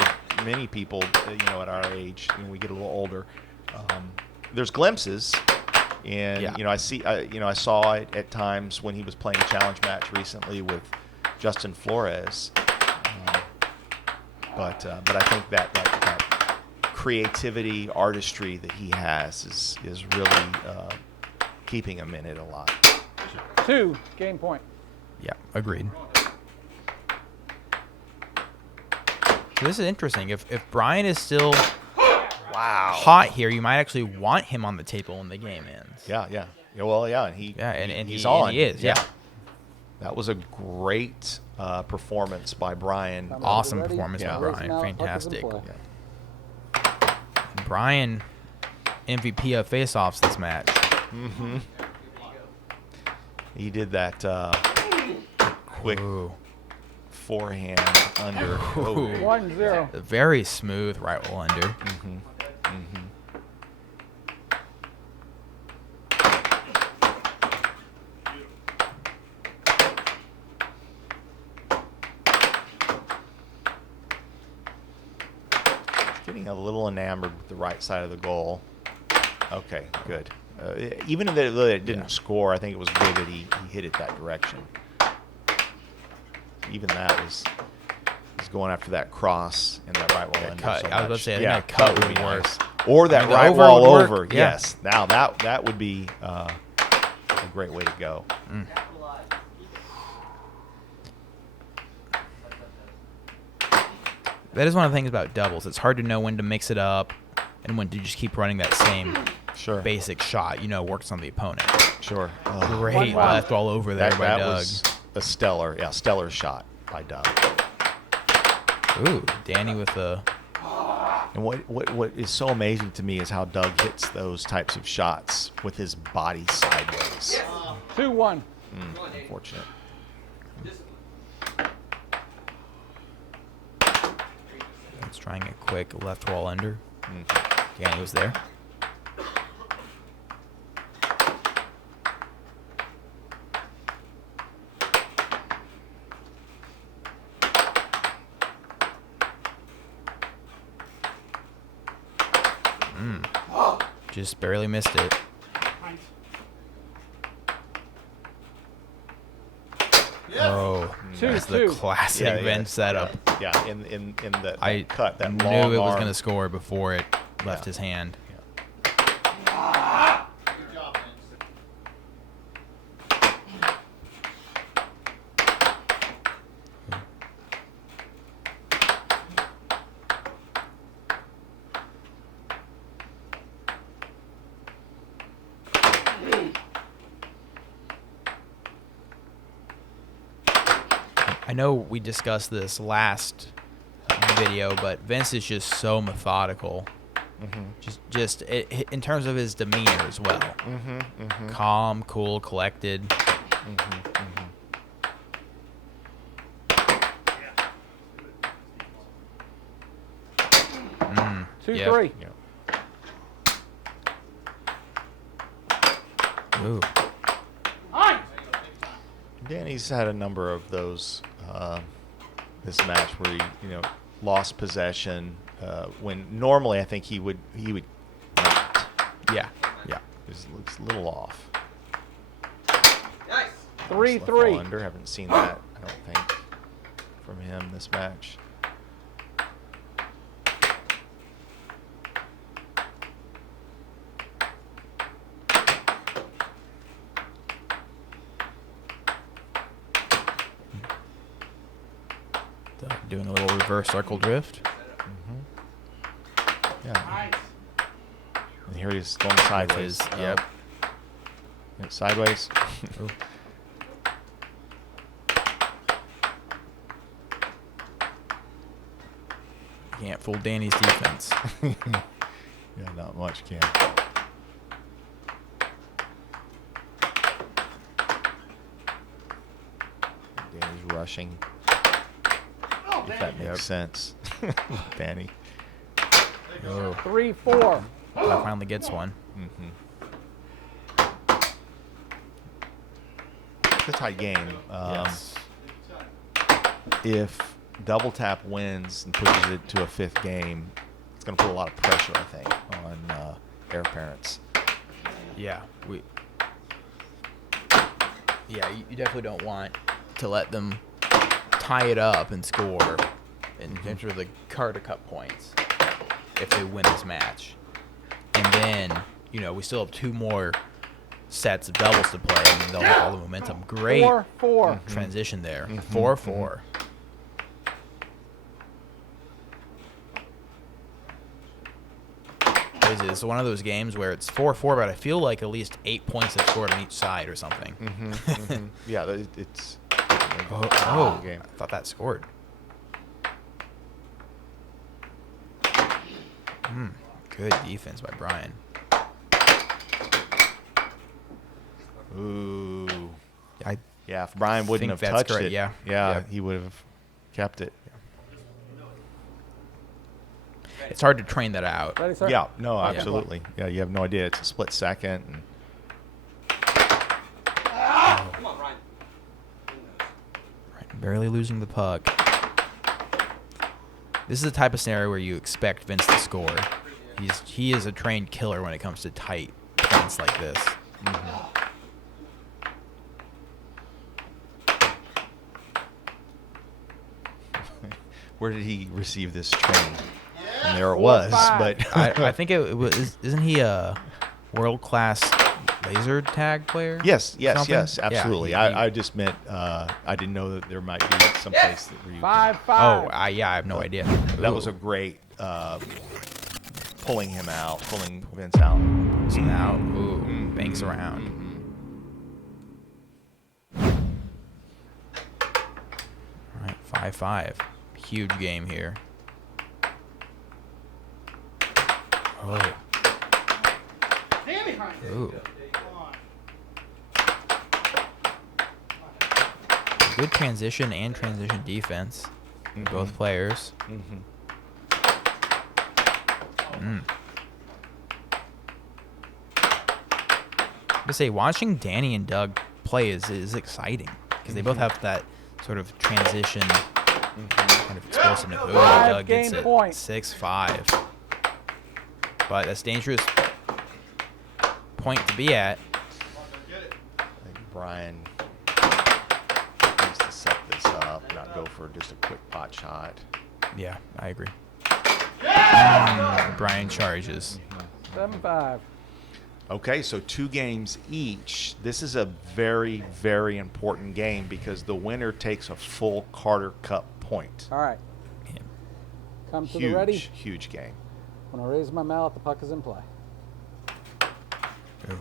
many people, at our age, when we get a little older. There's glimpses. And, Yeah. I saw it at times when he was playing a challenge match recently with Justin Flores. But I think that creativity, artistry that he has is really keeping him in it a lot. 2 game point. Yeah, agreed. So this is interesting. If Brian is still hot here, you might actually want him on the table when the game ends. Yeah. Well, yeah, and He's he's on. And he is. Yeah. That was a great performance by Brian. Come Awesome Ready? performance Yeah. by Raise Brian. mallet, puck is in Fantastic. play. Brian, MVP of face-offs this match. Mm-hmm. He did that quick Ooh. forehand under. Oh. 1-0. A very smooth right wall under. Mm-hmm. Mm-hmm. Getting a little enamored with the right side of the goal. Okay, good. Even if it didn't score, I think it was good that he hit it that direction. Even that was going after that cross and that right wall under. Cut. So I was about to much. say, I think that cut would be nice. worse. Or that I mean, the right over wall would work. over. Yeah. Yes. Now that would be a great way to go. That is one of the things about doubles. It's hard to know when to mix it up and when to just keep running that same Sure. basic shot, works on the opponent. Sure. Great Wow. left all over there by that Doug. was a stellar shot by Doug. Ooh, Danny with the... And what is so amazing to me is how Doug hits those types of shots with his body sideways. 2-1. Unfortunate. Let's trying a quick left wall under. Danny was there. Just barely missed it. Hynes. Oh, that's the 2-2. classic bench setup. Yeah, in that I cut, that knew long it was arm. going to score before it left Yeah. his hand. I know we discussed this last video, but Vince is just so methodical. Just in terms of his demeanor as well. Calm, cool, collected. 2-3. Yeah. Ooh. Danny's had a number of those this match where he lost possession when normally I think he would not. Yeah. It looks a little off. 3-3. Under, haven't seen that, I don't think, from him this match. Doing a little reverse circle drift. Yeah. And here he's going sideways. Yep. Yeah, sideways. Ooh. Can't fool Danny's defense. Yeah, not much can. Danny's rushing. If that makes sense. Danny. Oh, 3-4. finally gets one. It's a tight game. Yes. If Double Tap wins and pushes it to a fifth game, it's going to put a lot of pressure, I think, on heir parents. Yeah, you definitely don't want to let them tie it up and score and enter the Carter Cup points if they win this match. And then, we still have two more sets of doubles to play, and they'll have all the momentum. Great 4-4. transition there. 4-4. It's one of those games where it's 4-4, but I feel like at least 8 points have scored on each side or something. Yeah, it's Oh, game. I thought that scored. Good defense by Brian. Ooh. I Yeah, if Brian wouldn't think have that's touched correct, it, yeah. yeah, Yeah. he would have kept it. It's hard to train that out. Ready, sir? Yeah, no, absolutely. Yeah, you have no idea. It's a split second. And Come on, Ryan. Right, barely losing the puck. This is the type of scenario where you expect Vince to score. He is a trained killer when it comes to tight points like this. where did he receive this training? And there it was. 4-5. But I think it was. Isn't he a world-class laser tag player? yes, Something? absolutely. Yeah, I just meant I didn't know that there might be some place that where you could- 5-5. Oh, yeah, I have no idea. That was a great pulling Vince out. So now, ooh, banks around. All right, 5-5. Huge game here. Oh. Damn it, Hynes. Ooh. Come on. Good transition and transition defense. Both players. To say, watching Danny and Doug play is exciting because they both have that sort of transition kind of explosiveness. Ooh, Doug gets Game it. point. 6-5. But that's dangerous point to be at. I think Brian needs to set this up, not go for just a quick pot shot. Yeah, I agree. Brian charges. 7-5. Okay, so 2 games each. This is a very, very important game because the winner takes a full Carter Cup point. All right. Yeah. Come to the ready. Huge game. When I raise my mallet, the puck is in play. Ooh.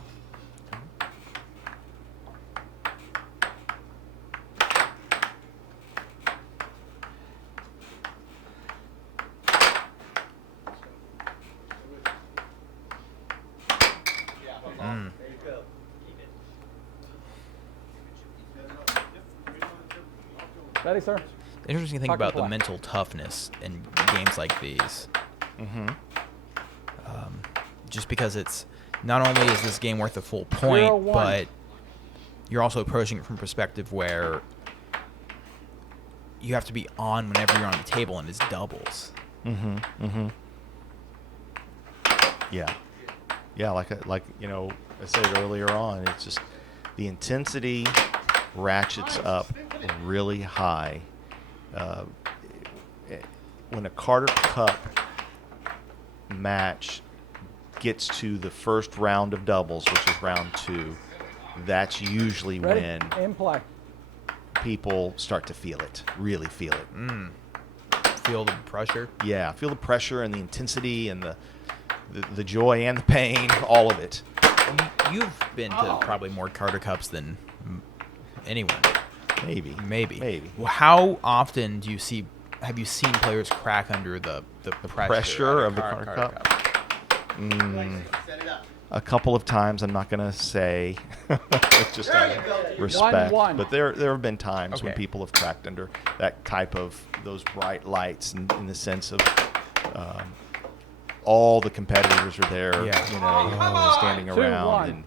Ready, sir? The interesting thing Puck about and the play. mental toughness in games like these, just because it's not only is this game worth a full point, 0-1. but you're also approaching it from a perspective where you have to be on whenever you're on the table and it's doubles. Yeah, like you know, I said earlier on, it's just the intensity ratchets up really high. When a Carter Cup match gets to the first round of doubles, which is round 2, that's usually Ready? when In play. people start to feel it, really feel it. Feel the pressure. Yeah, feel the pressure and the intensity and the joy and the pain, all of it. You've been to probably more Carter Cups than anyone. Maybe. Maybe. Well, how often have you seen players crack under the pressure of the Carter Cup? A couple of times. I'm not going to say just out of respect, 1-1. but there have been times when Okay. people have cracked under that type of those bright lights, in the sense of all the competitors are there, Yeah. you know, standing 2-1. around and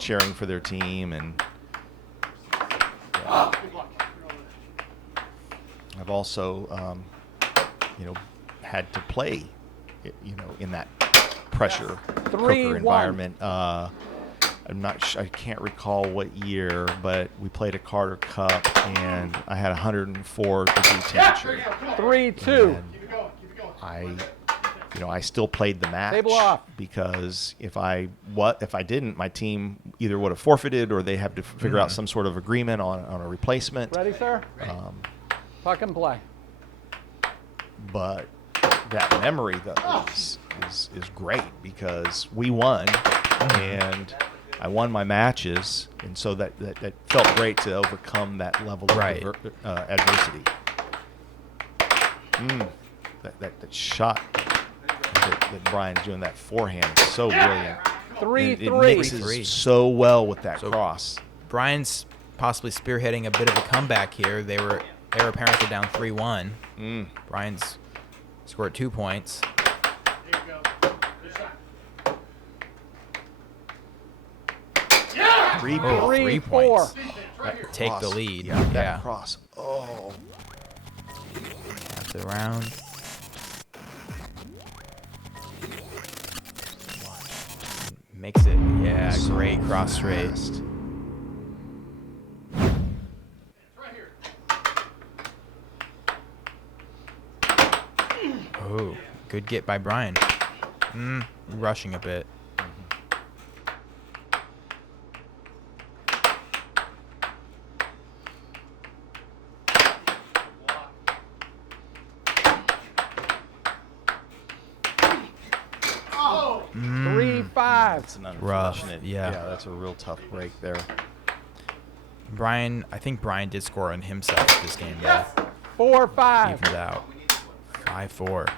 cheering for their team, and I've also, had to play, in that pressure cooker 3-1. environment. I'm not sure, I can't recall what year, but we played a Carter Cup, and I had 104 degree temperature. 3-2. And I still played the match Table off. because if I didn't, my team either would have forfeited or they have to figure out some sort of agreement on a replacement. Ready, sir? Puck and play. But that memory though is great because we won and I won my matches, and so that felt great to overcome that level of Right. adversity. That shot that Brian's doing. That forehand is so brilliant. 3-3. It mixes 3-3. so well with that So- cross. Brian's possibly spearheading a bit of a comeback here. They were apparently down 3-1. Brian's scored 2 points. Here you go. Good shot. 3 Oh, 3-4. 3 points. That Take the cross. lead. Yeah, that Yeah. cross. Oh, That's the round. Makes it. Yeah, so great cross straight. fast. Oh, good get by Brian. Rushing a bit. Oh! 3-5. That's an Rough, unfortunate. yeah. That's a real tough break there. I think Brian did score on himself this game, though. 4-5. Evened out. 5-4.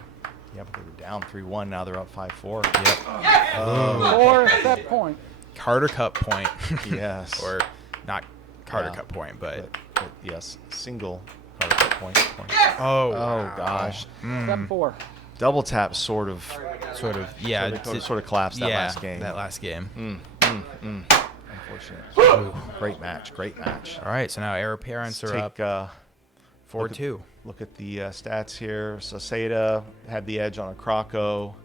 Yeah, but they were down 3-1. Now they're up 5-4. Yep. 4 set point. Carter Cup point. Yes. Or not Carter Yeah. Cup point, but. But yes, single card point. Oh, Oh gosh, Set 4. double tap sort of sort of. Yeah. sort of collapsed that yeah, last game. That last game. Unfortunate. Great match. Great match. All right, so now Air Parents are up Take 4-2. look at the stats here. Sauceda had the edge on Accrocco.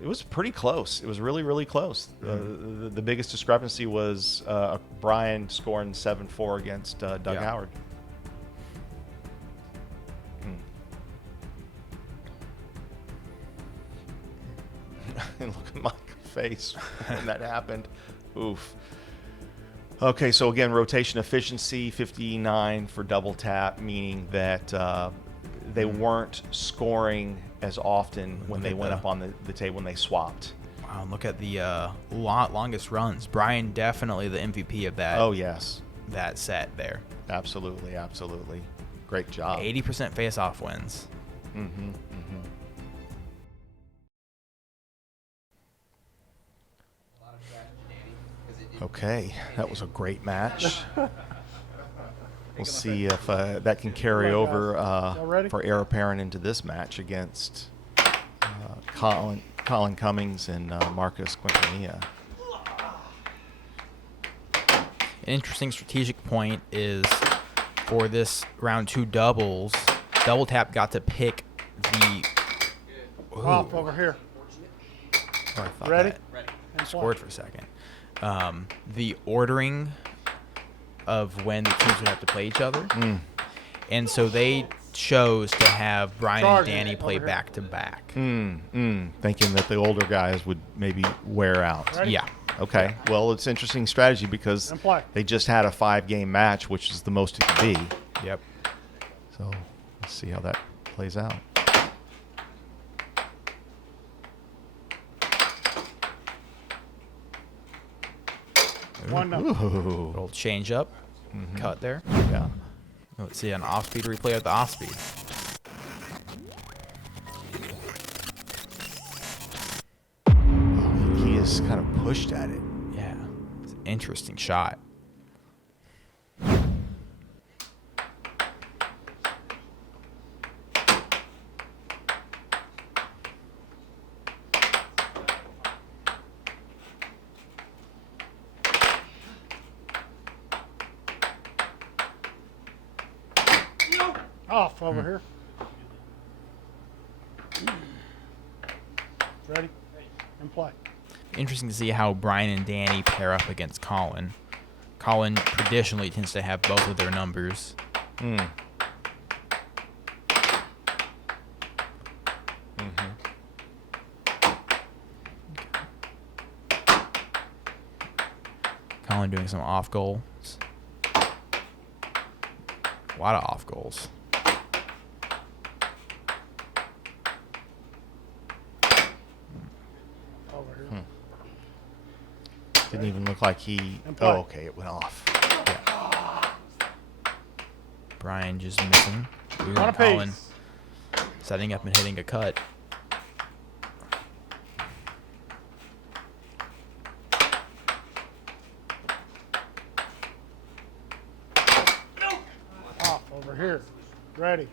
It was pretty close. It was really, really close. The biggest discrepancy was Brian scoring 7-4 against Doug Yeah. Howard. And look at my face when that happened. Oof. Okay, so again, rotation efficiency 59 for double tap, meaning that they weren't scoring as often when they went up on the table when they swapped. Wow, and look at the longest runs. Brian definitely the MVP of that. Oh yes, that set there. absolutely, absolutely. Great job. 80% face-off wins. Okay, that was a great match. We'll see if that can carry over Y'all ready? for heir apparent into this match against Colin Cummings and Marcos Quintanilla. An interesting strategic point is for this round 2 doubles, double tap got to pick the. Off over here. Oh, I thought Ready? that And scored for a second. The ordering of when the teams would have to play each other, and so they chose to have Brian Charge and Danny it play over here. back to back. Thinking that the older guys would maybe wear out. Ready? Yeah. Okay, well, it's interesting strategy because And play. they just had a 5-game match, which is the most it could be. Yep. So let's see how that plays out. One down. Ooh. Little change up, cut there. Yeah. Let's see an off-speed replay of the off-speed. He is kind of pushed at it. Yeah, it's an interesting shot. Off over here. Ready? And play. Interesting to see how Brian and Danny pair up against Colin. Colin traditionally tends to have both of their numbers. Colin doing some off goals. A lot of off goals. Over here. Didn't even look like he. And play. Oh, okay, it went off. Brian just missing. Ooh, On a Colin piece. setting up and hitting a cut. Over here. Ready.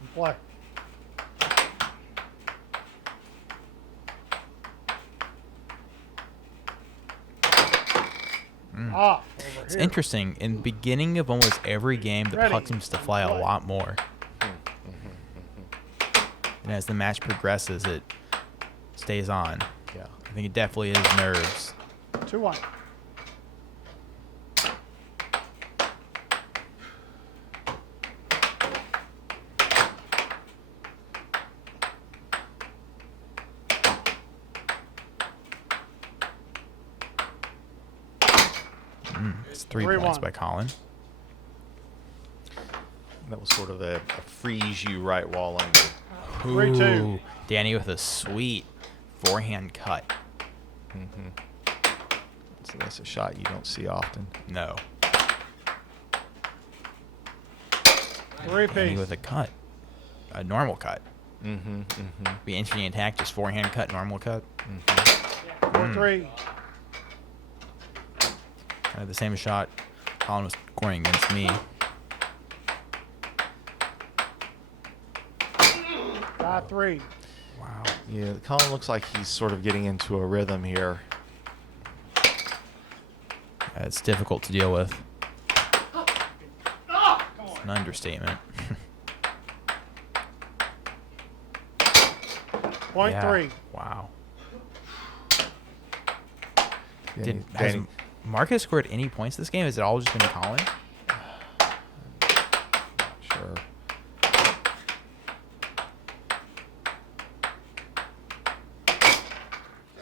And play. Off. Over It's here. interesting. In the beginning of almost every game, the Ready. puck seems to fly a lot more. And as the match progresses, it stays on. Yeah. I think it definitely is nerves. 2-1. It's 3 3-1. points by Colin. That was sort of a freeze you right wall under. 3-2. Ooh, Danny with a sweet forehand cut. So that's a shot you don't see often. No. 3 Danny piece. with a cut. A normal cut. Be interesting attack, just forehand cut, normal cut. 4-3. Kind of the same shot Colin was scoring against me. 5-3. Wow. Yeah, Colin looks like he's sort of getting into a rhythm here. It's difficult to deal with. It's an understatement. Point Yeah. 3. Wow. Danny, Has Marcus scored any points this game? Has it all just been Colin? sure.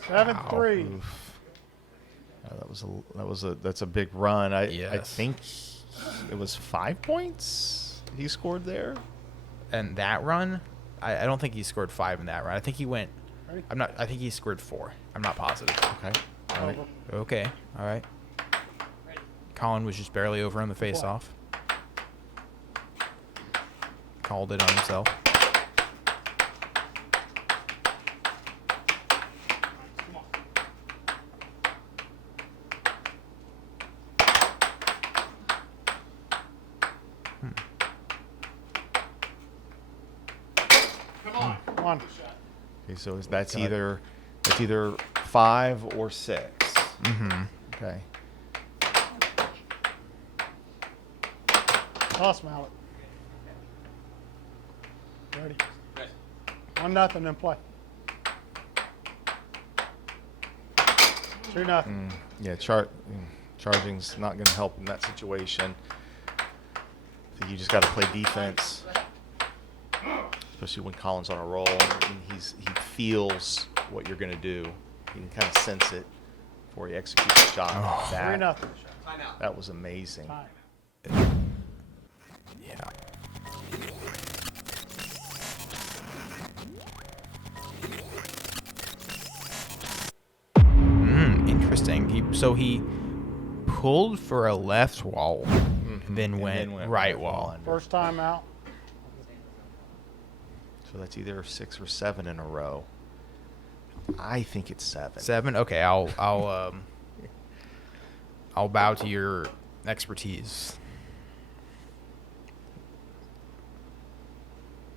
7-3. Oof. That's a big run. I Yes. think it was 5 points he scored there. And that run, I don't think he scored 5 in that run. I think he went. Ready? I think he scored 4. I'm not positive. Okay. All right. Over. Okay. All right. Colin was just barely over on the face-off. Called it on himself. Come on. Okay, so that's either 5 or 6. Mm-hmm. Okay. Toss mallet. Ready. Ready. 1-0 and play. 2-0. Yeah, charging's not going to help in that situation. I think you just got to play defense, especially when Colin's on a roll and he feels what you're going to do. He can kind of sense it before he executes the shot. Oh. 3-0. Timeout. That was amazing. Time. Yeah. Interesting. He pulled for a left wall, and then went right wall. under. First time out. So that's either 6 or 7 in a row. I think it's 7. 7. Okay, I'll bow to your expertise.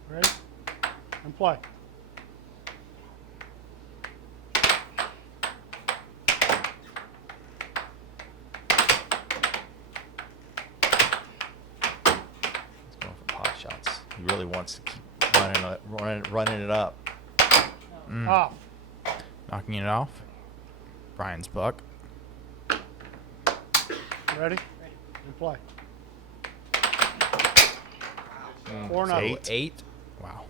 Ready? And play. He's going for pot shots. He really wants to keep running it up. Off. Knocking it off. Brian's puck. Ready? And play. Mm, 4-0. it's 8. Wow.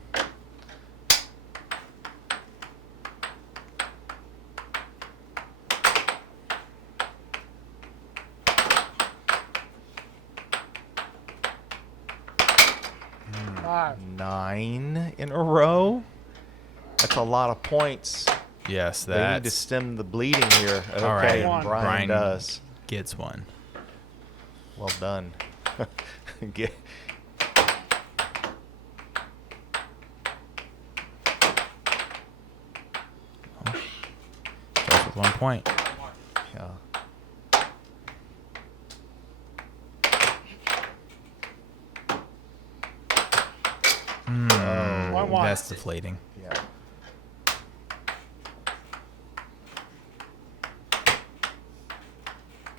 Five. 9 in a row. That's a lot of points. Yes, They need to that's stem the bleeding here. Okay, all right. and Brian does. Gets one. Well done. Get, Starts with 1 point. yeah. 1-1. That's deflating. Yeah.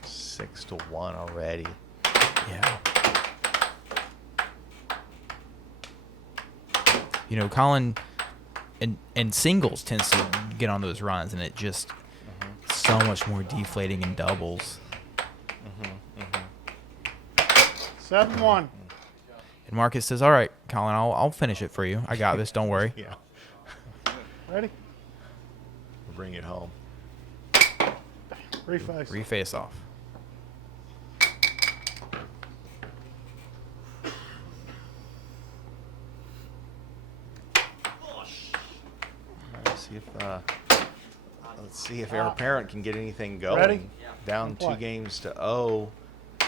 Six to 1 already. Yeah. You know, Colin and singles tends to get on those runs, and it just so much more deflating in doubles. 7-1. And Marcus says, "All right, Colin, I'll finish it for you. I got this. Don't worry." Yeah. Ready? Bring it home. Reface. Reface off. Let's see if Heir Apparent can get anything going. Ready? Down Play. 2 games to 0. I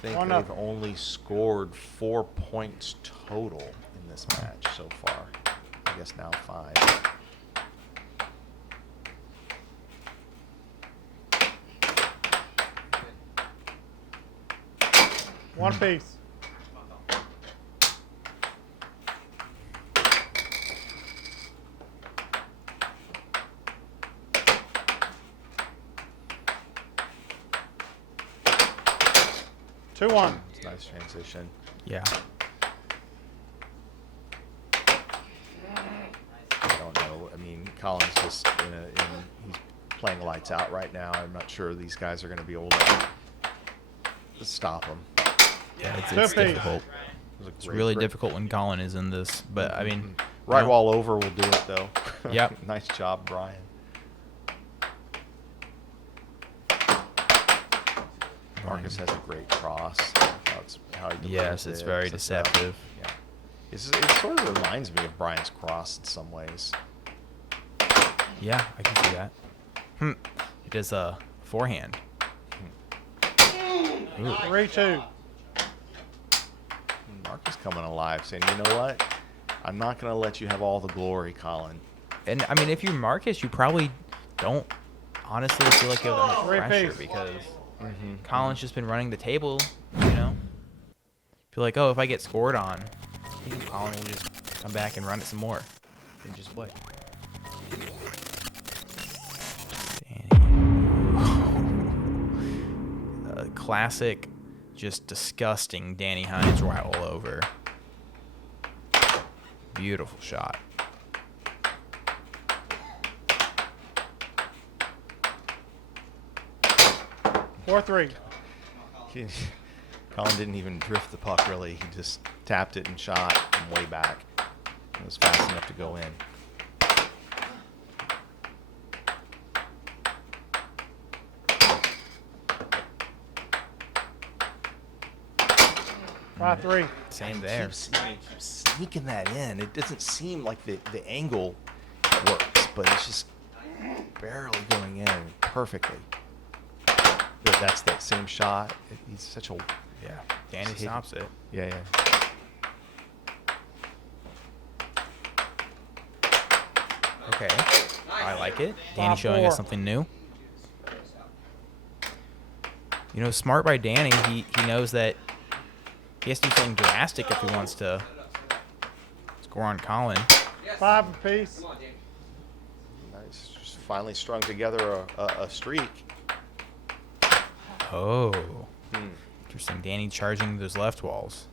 think 1-0. they've only scored 4 points total in this match so far. I guess now 5. One piece. Two one. It's a nice transition. Yeah. I don't know. I mean, Colin's just he's playing lights out right now. I'm not sure these guys are going to be able to stop him. Yeah, it's Two-piece. difficult. It was a It's great really break. difficult when Colin is in this, but I mean, Right you know, wall over will do it though. Yep. Nice job, Brian. Marcus has a great cross. That's how he Yes, delivers it's it, very sets up. deceptive. Yeah. It sort of reminds me of Brian's cross in some ways. Yeah, I can see that. It is a forehand. Ooh. 3-2. Marcus coming alive, saying, "You know what? I'm not going to let you have all the glory, Colin." And I mean, if you're Marcus, you probably don't honestly feel like you have that much Great pressure pace. because Colin's just been running the table, you know? Feel like, oh, if I get scored on, Colin will just come back and run it some more and just play. Danny. Classic, just disgusting Danny Hynes right all over. Beautiful shot. Four three. Colin didn't even drift the puck really. He just tapped it and shot from way back. It was fast enough to go in. Five three. Same there. He keeps sneaking that in. It doesn't seem like the angle works, but it's just barely going in perfectly. But that's that same shot. He's such a Yeah, Danny hit- stops it. yeah. Okay, I like it. Danny showing us 5-4. something new. You know, smart by Danny. He knows that he has to do something drastic if he wants to score on Colin. Five apiece. Come on, Danny. Nice. Just finally strung together a streak. Oh, interesting. Danny charging those left walls.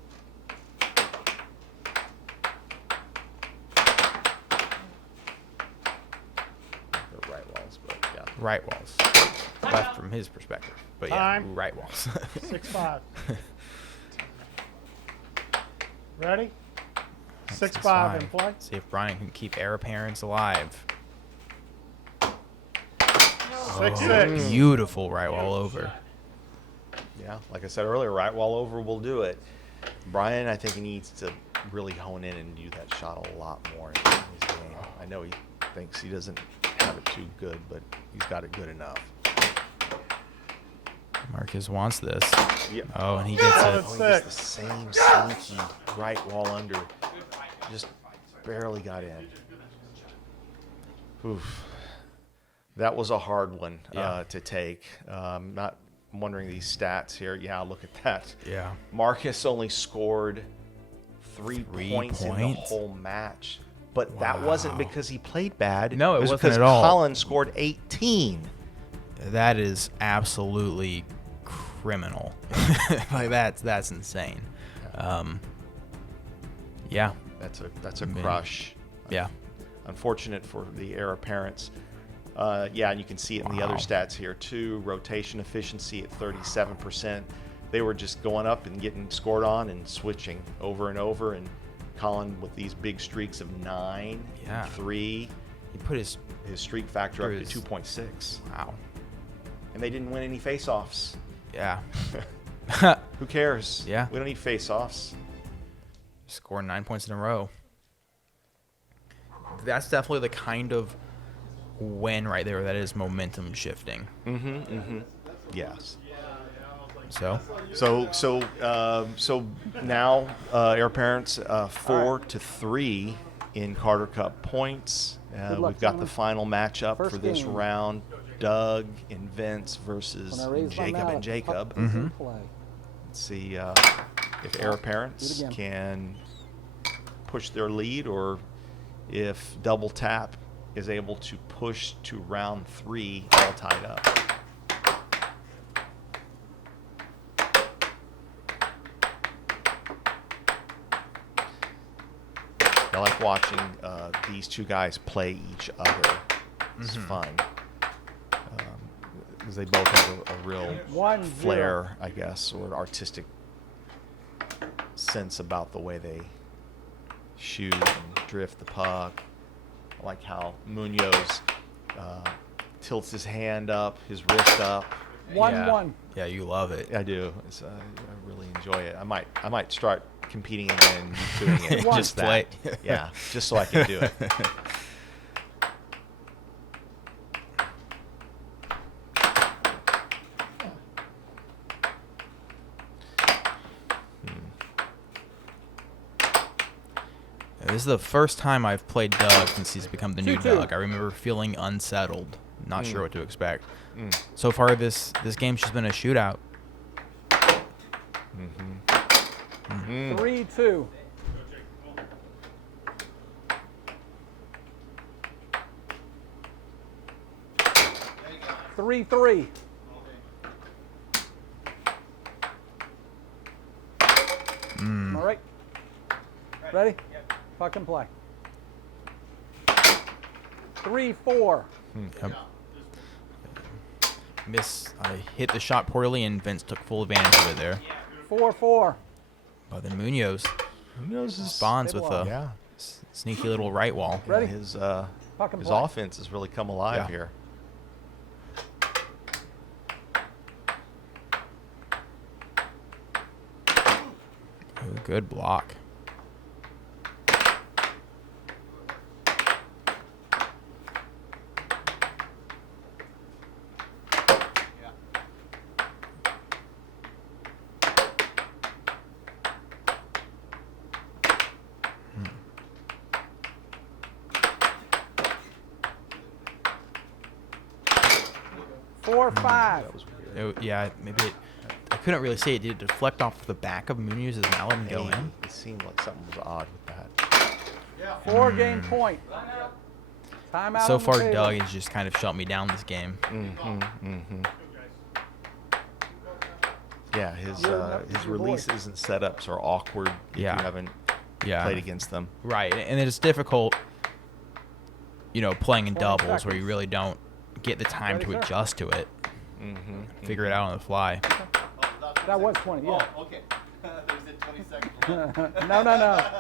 They're right walls, but yeah. Right walls. Left from his perspective. But yeah, Time. right walls. 6-5. Ready? 6-5 in 6-5. play. See if Brian can keep heir apparents alive. 6-6. Beautiful right wall over. Yeah, like I said earlier, right wall over will do it. Brian, I think he needs to really hone in and do that shot a lot more in his game. I know he thinks he doesn't have it too good, but he's got it good enough. Marcus wants this. Yep. Oh, and he gets Yeah. it. Oh, he gets the same sneaky right wall under. Just barely got in. Oof. That was a hard one Yeah. to take. I'm wondering these stats here. Yeah, look at that. Yeah. Marcus only scored 3 3 points in the points? whole match. But that wasn't because he played bad. No, it was wasn't because at all. Colin scored 18. That is absolutely criminal. Like that's insane. Yeah. That's a Man. crush. Yeah. Unfortunate for the heir apparents. Yeah, and you can see it in the other Wow. stats here too. Rotation efficiency at 37%. They were just going up and getting scored on and switching over and over. And Colin with these big streaks of 9, Yeah. 3, He put his his streak factor up His- to 2.6. wow. And they didn't win any face-offs. Yeah. Who cares? Yeah. We don't need face-offs. Scoring 9 points in a row. That's definitely the kind of win right there that is momentum shifting. Yes. So So now heir apparents 4-3 in Carter Cup points. luck, We've got the gentlemen. final matchup First for this game. round. Doug and Vince When versus I raise my Jacob mallet, and Jacob. puck is in play. Let's see if heir apparents again. can push their lead or if double tap is able to push to round 3 all tied up. I like watching these two guys play each other. It's fun. Because they both have a real 1-0. flair, I guess, or artistic sense about the way they shoot and drift the puck. I like how Munoz tilts his hand up, his wrist up. 1-1. Yeah, you love it. I do. I really enjoy it. I might start competing again doing it. One. Just Play. that. Yeah, just so I can do it. This is the first time I've played Doug since he's become the new 2-2. Doug. I remember feeling unsettled, not sure what to expect. So far, this game's just been a shootout. 3-2. Three. All right. Ready? Puck and play. 3-4. Yep. I hit the shot poorly, and Vince took full advantage of it there. 4-4. But then Munoz Munoz is responds with a yeah. sneaky little right wall. Ready? His Puck and his play. offense has really come alive Yeah. here. Ooh, good block. Four, 5. Yeah, maybe I couldn't really see it. Did it deflect off the back of Munoz's mallet and go in? It seemed like something was odd with that. 4-game point. Timeout. So on the far, table. Doug has just kind of shut me down this game. Yeah, his Your boy. releases and setups are awkward if Yeah. you haven't Yeah. played against them. Right, and it's difficult, playing in 20 doubles where you seconds. really don't get the time Ready, to sir? adjust to it. Figure it out on the fly. That was 20, yeah. Okay. There's a 20 second. No.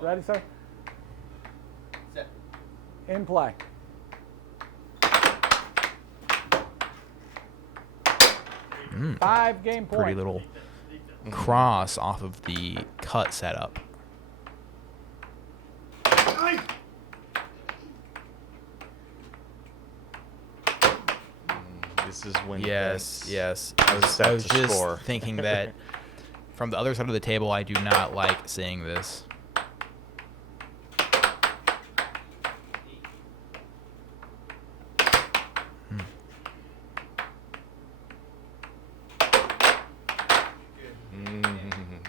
Ready, sir? Set. In play. Mm. 5-game point. Pretty little cross off of the cut setup. This is when Yes, Vince yes. is set I was to just score. thinking that from the other side of the table, I do not like seeing this.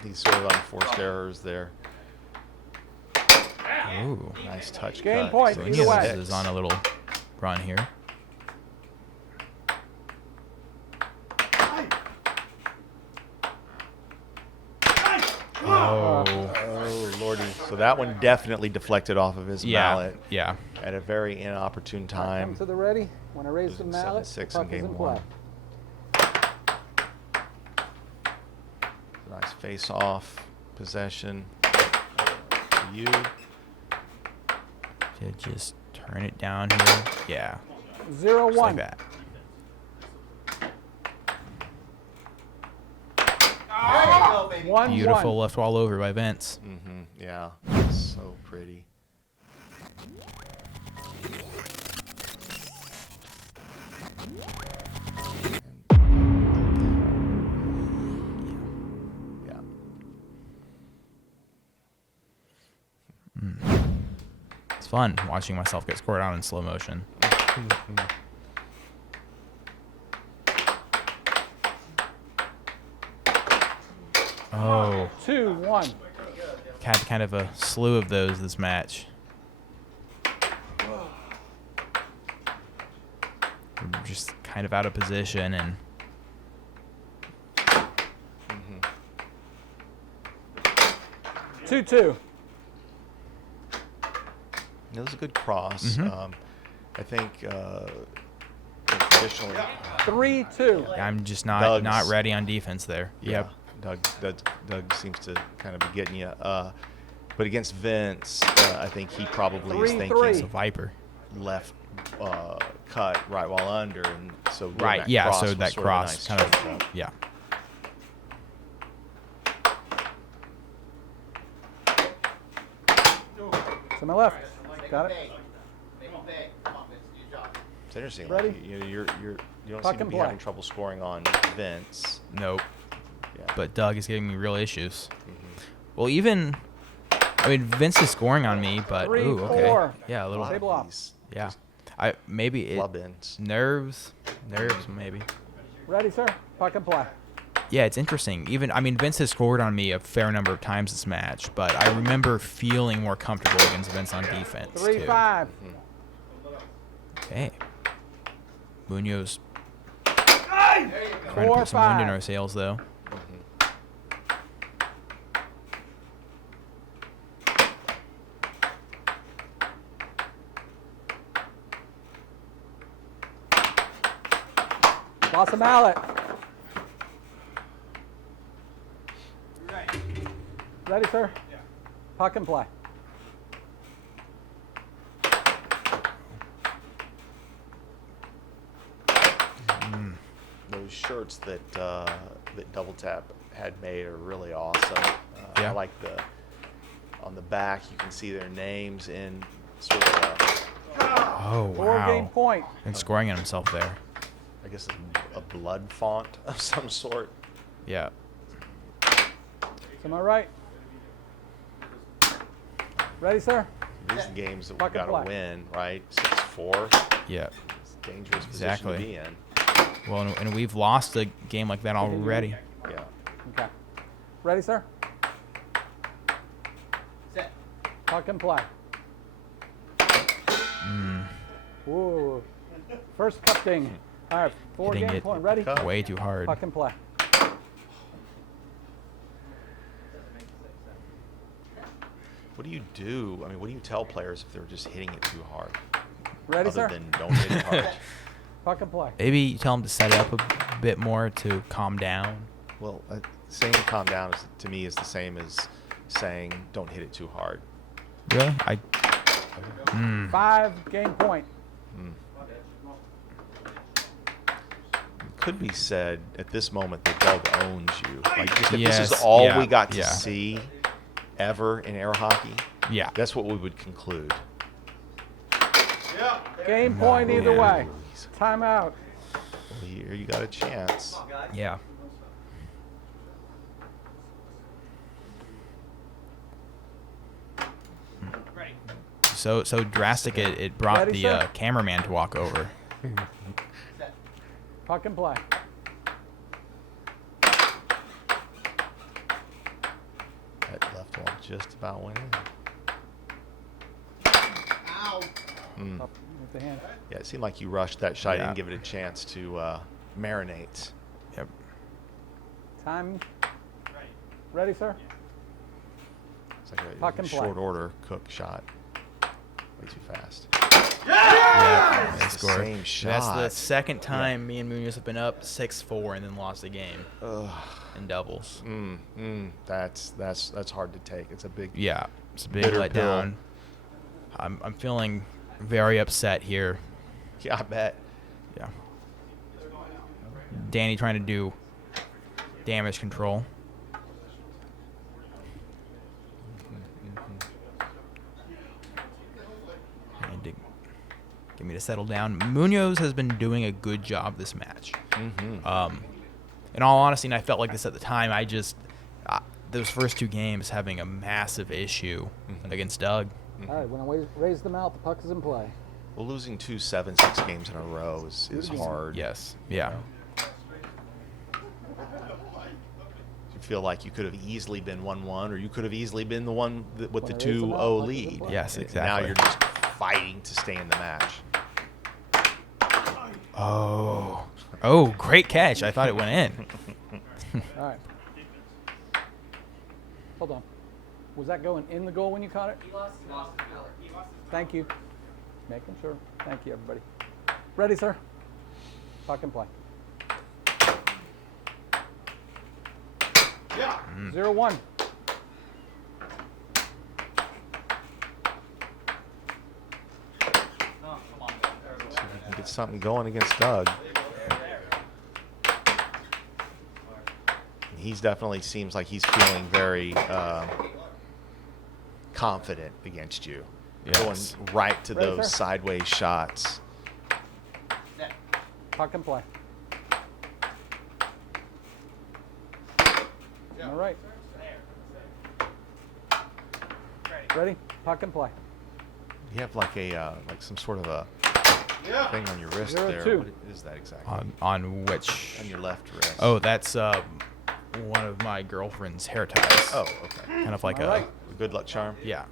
He's sort of unforced errors there. Ooh. Nice touch Game cut. point, So either he's Munoz way. six. is on a little run here. Oh. Oh, Lordy. So that one definitely deflected off of his Yeah. mallet Yeah. at a very inopportune Come time. to the ready. When I raise the Losing mallet, 7-6 puck in is game in one. play. Nice face-off possession. To you. To just turn it down here. Yeah. 0-1. Just like that. There you go, baby. 1-1. Beautiful left wall over by Vince. Mm-hmm. Yeah. So pretty. Yeah. It's fun watching myself get scored on in slow motion. Oh, 2-1. had kind of a slew of those this match. We're just kind of out of position and 2-2. It was a good cross. Mhm. I think traditionally, 3-2. I'm just not Doug's- ready on defense there. yeah, Doug seems to kind of be getting you. But against Vince, I think he probably is 3-3. It's a thinking Viper. left cut right while under, and so doing Right, that yeah, cross so was that sort cross of a kind nice of, straight up. yeah. To my left. Got it. Make him pay. Come on, Vince. Do your job. It's interesting. Ready? Like, you don't Puck seem to and be play. having trouble scoring on Vince. Nope. Yeah. But Doug is giving me real issues. Well, even, I mean, Vince is scoring on me, but, 3-4. ooh, okay. Yeah, a little, Table off. He's yeah. just Maybe it, flub ins. nerves, maybe. Ready, sir? Puck and play. Yeah, it's interesting. Even, I mean, Vince has scored on me a fair number of times this match, but I remember feeling more comfortable against Vince on defense, too. 3-5. Okay. Munoz There you go. trying to put some wind in 4-5. our sails, though. Lost a mallet. Ready, sir? Puck and play. Those shirts that that Double Tap had made are really awesome. Yeah. I like on the back you can see their names in sort of Oh, 4-game wow. point. And scoring on himself there. I guess a blood font of some sort. Yeah. To my right. Ready, sir? These are the games that we've Puck got and to play. win, right? 6-4. Yeah. It's a dangerous Exactly. position to be in. Well, and we've lost a game like that already. Yeah. Okay. Ready, sir? Set. Puck and play. Ooh. First cup ding. All right, Hitting 4-game it point. Ready? Cup. way too hard. Puck and play. What do you do? I mean, what do you tell players if they're just hitting it too hard? Ready, Other sir? than don't hit it hard. Puck and play. Maybe you tell him to set it up a bit more to calm down. Well, saying calm down to me is the same as saying don't hit it too hard. Really? 5-game point. Could be said at this moment that Doug owns you. Like just if this Yes, is all yeah, we got to yeah. see ever in air hockey, Yeah. that's what we would conclude. Game point either Yeah. way. Timeout. Well, here you got a chance. Yeah. So drastic it brought Ready, the sir? cameraman to walk over. Puck and play. Ball just about went in. Ow. Up with the hand. Yeah, it seemed like you rushed that shot. You Yeah. didn't give it a chance to marinate. Yep. Time. Ready, sir? It's like Puck a and play. short order Cook shot. Way too fast. Yeah, they It's the scored. same shot. That's the second time me and Munoz have been up 6-4 and then lost the game Ugh. in doubles. That's hard to take. It's a big. Yeah, it's a big Bitter letdown. I'm feeling very upset here. Yeah, I bet. Yeah. Danny trying to do damage control. And to get me to settle down. Munoz has been doing a good job this match. In all honesty, and I felt like this at the time, those first two games having a massive issue against Doug. All right, when I raise them out, the puck is in play. Well, losing 2 7-6 games in a row is hard. Yes. Yeah. You feel like you could have easily been 1-1, or you could have easily been the one with the When I raise them 2-0 out, puck is in lead. play. Yes, Now exactly. you're just fighting to stay in the match. Oh, great catch. I thought it went in. All right. Hold on. Was that going in the goal when you caught it? Thank you. Making sure. Thank you, everybody. Ready, sir? Puck and play. 0-1. See if we can get something going against Doug. He's definitely seems like he's feeling very confident against you. Yes. Going right to Ready, those sir? sideways shots. Puck and play. All right. Ready? Puck and play. You have like a like some sort of a thing on your wrist 0-2. there. What is that exactly? On which? On your left wrist. Oh, that's one of my girlfriend's hair ties. Oh, okay. Kind of like All right. A good luck charm. Yeah.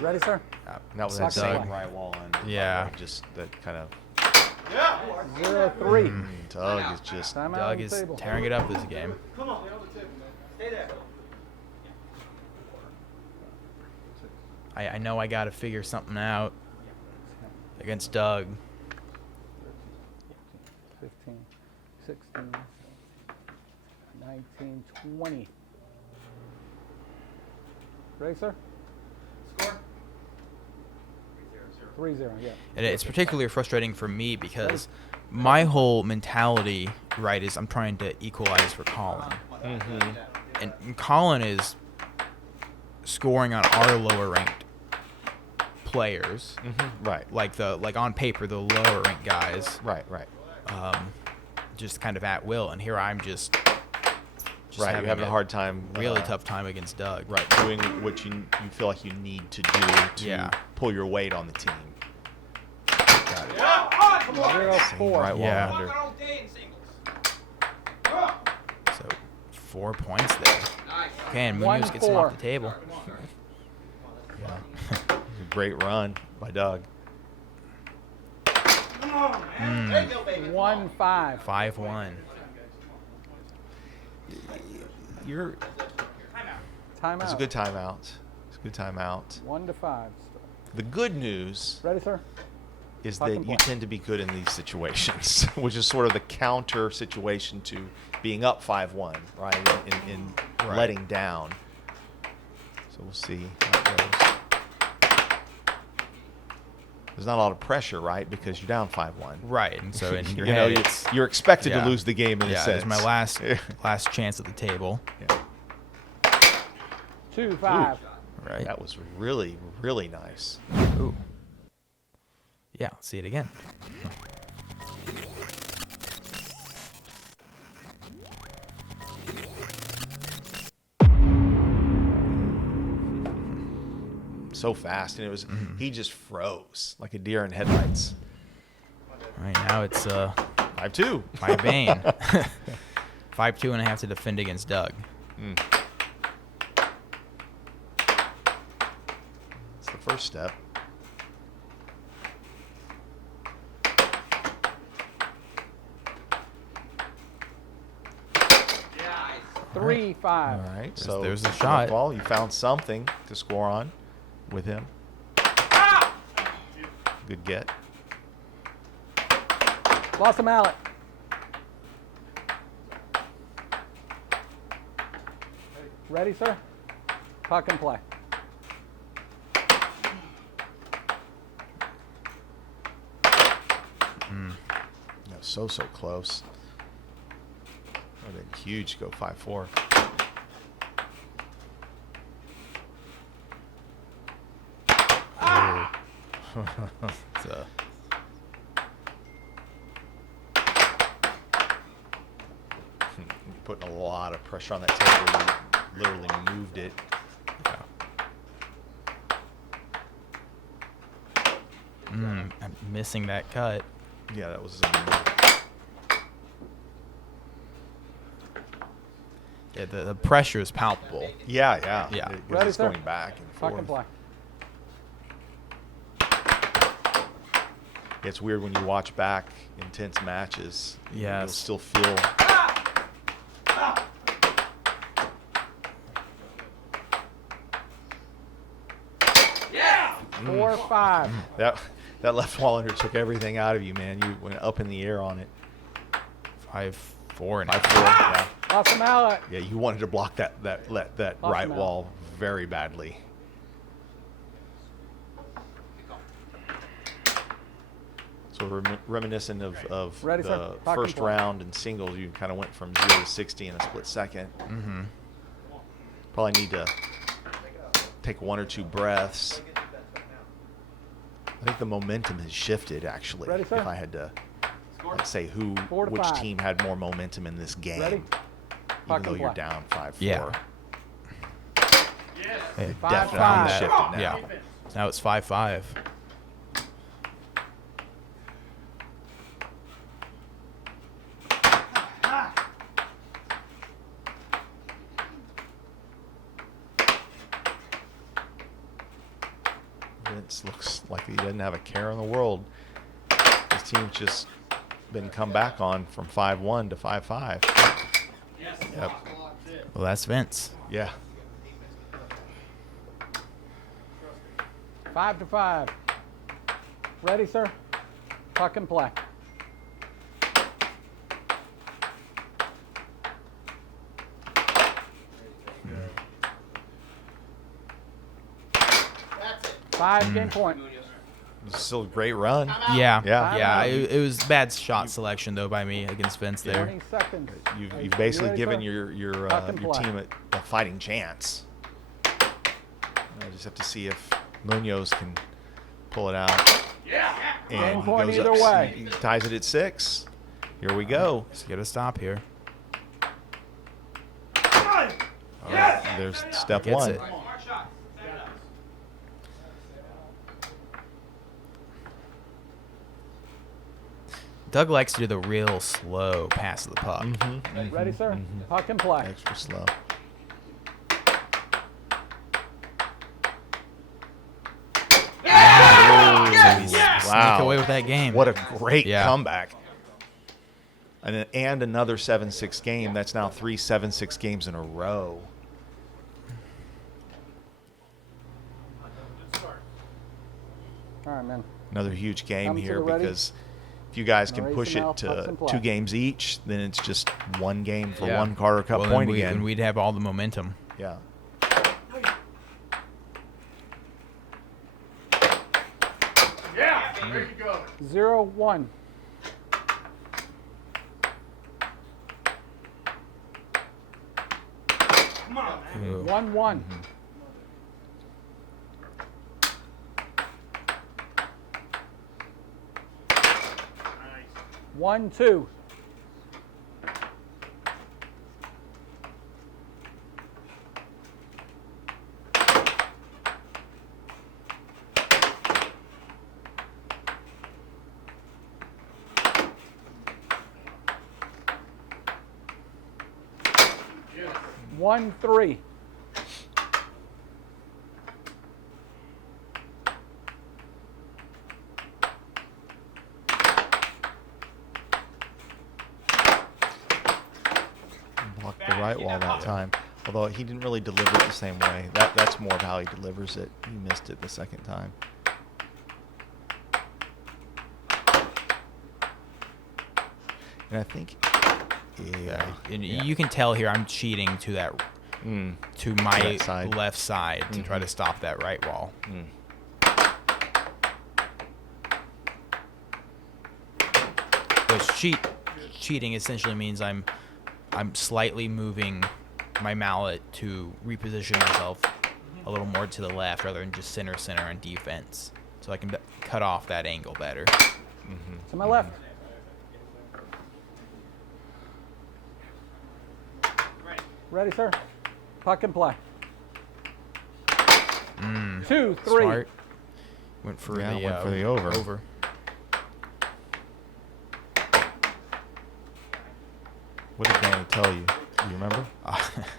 Ready, sir? And that was Puck that and same play. right wall under. Yeah. Just that kind of. 0-3. Doug is just. Time out Doug on the is table. tearing it up this game. Stay there. I know I got to figure something out against Doug. 15, 16, 19, 20. Ready, sir? Score. 3-0, yeah. And it's particularly frustrating for me because my whole mentality, right, is I'm trying to equalize for Colin. And Colin is scoring on our lower ranked players, Right. like on paper the lower ranked guys, Right. just kind of at will. And here I'm just Right. You're having a hard time. really tough time against Doug. Right. Doing what you feel like you need to do to Yeah. pull your weight on the team. 0-4. Right wall Yeah. under. So 4 points there. Okay, and Munoz gets him 1-4. off the table. Great run by Doug. There you go, baby. 1-5. 5-1. You're. Timeout. It's a good timeout. It's a good timeout. 1-5. The good news Ready, sir? is Puck that and you play. tend to be good in these situations, which is sort of the counter situation to being up 5-1, right? In Right. letting down. So we'll see how it goes. There's not a lot of pressure, right? Because you're down 5-1. Right, and so in your You know, head, it's you're expected yeah. to lose the game in a yeah, sense. it's my last chance at the table. Yeah. 2-5. Right. That was really, really nice. Ooh. Yeah, let's see it again. So fast, and it was he just froze like a deer in headlights. All right, now it's 5-2. my bane. 5-2 and I have to defend against Doug. first step. Three, five. All right, so there's a shot. Ball, you found something to score on with him. Good get. Lost a mallet. Ready, sir? Puck and play. No, so close. Would have been huge to go 5-4. So, Putting a lot of pressure on that table. You literally moved it. I'm missing that cut. Yeah, that was. Yeah, the pressure is palpable. Yeah. Yeah. It, Ready, it's sir? going back and Puck forth. and play. It's weird when you watch back intense matches. Yes. You'll still feel. Four, five. That left wall under took everything out of you, man. You went up in the air on it. 5-4 now. 5-4. Yeah. Lost a mallet. Yeah, you wanted to block that right him out. wall very badly. So reminiscent of Ready, the sir? Puck and first play. round in singles, you kind of went from 0 to 60 in a split second. Mm-hmm. Probably need to take one or two breaths. I think the momentum has shifted, actually. Ready, sir? If I had to say 4 to which 5. team had more momentum in this game, Ready? even Puck though and you're play. down 5-4. Yeah. It Five, definitely five. shifted now. Yeah. Now it's 5-5. Vince looks like he doesn't have a care in the world. His team's just been come back on from 5-1 to 5-5. Yep. Well, that's Vince. Yeah. 5 to 5. Ready, sir? Puck and play. That's it. 5 game point. It's still a great run. Yeah. Yeah. Yeah. It was bad shot selection, though, by me against Vince there. 20 seconds. You've basically ready, given sir? your Puck and play. team a fighting chance. I just have to see if Munoz can pull it out. And Game he point goes either up, way. He ties it at 6. Here we go. Let's get a stop here. There's step Gets 1. it. Doug likes to do the real slow pass of the puck. Ready, sir? Puck and play. Extra slow. Sneak away with that game. What a great Yeah. comeback. And another 7-6 game. That's now 3 7-6 games in a row. All right, man. Another huge game Come to here the ready. because if you guys can Raise push them it out, pucks to and play. 2 games each, then it's just one game for Yeah. one Carter Cup Well, point then again. we'd have all the momentum. Yeah. Yeah, there you go. 0-1. Come on, man. 1-1. Nice. 1-2. Yes. 1-3. right wall that time. Although he didn't really deliver it the same way. That's more of how he delivers it. He missed it the second time. And I think, And you can tell here I'm cheating to that to my Left side. left side to try to stop that right wall. Which cheating essentially means I'm slightly moving my mallet to reposition myself a little more to the left rather than just center on defense, so I can cut off that angle better. To my left. Ready, sir? Puck and play. 2, 3. Smart. Went for the over. What did Danny tell you? Do you remember?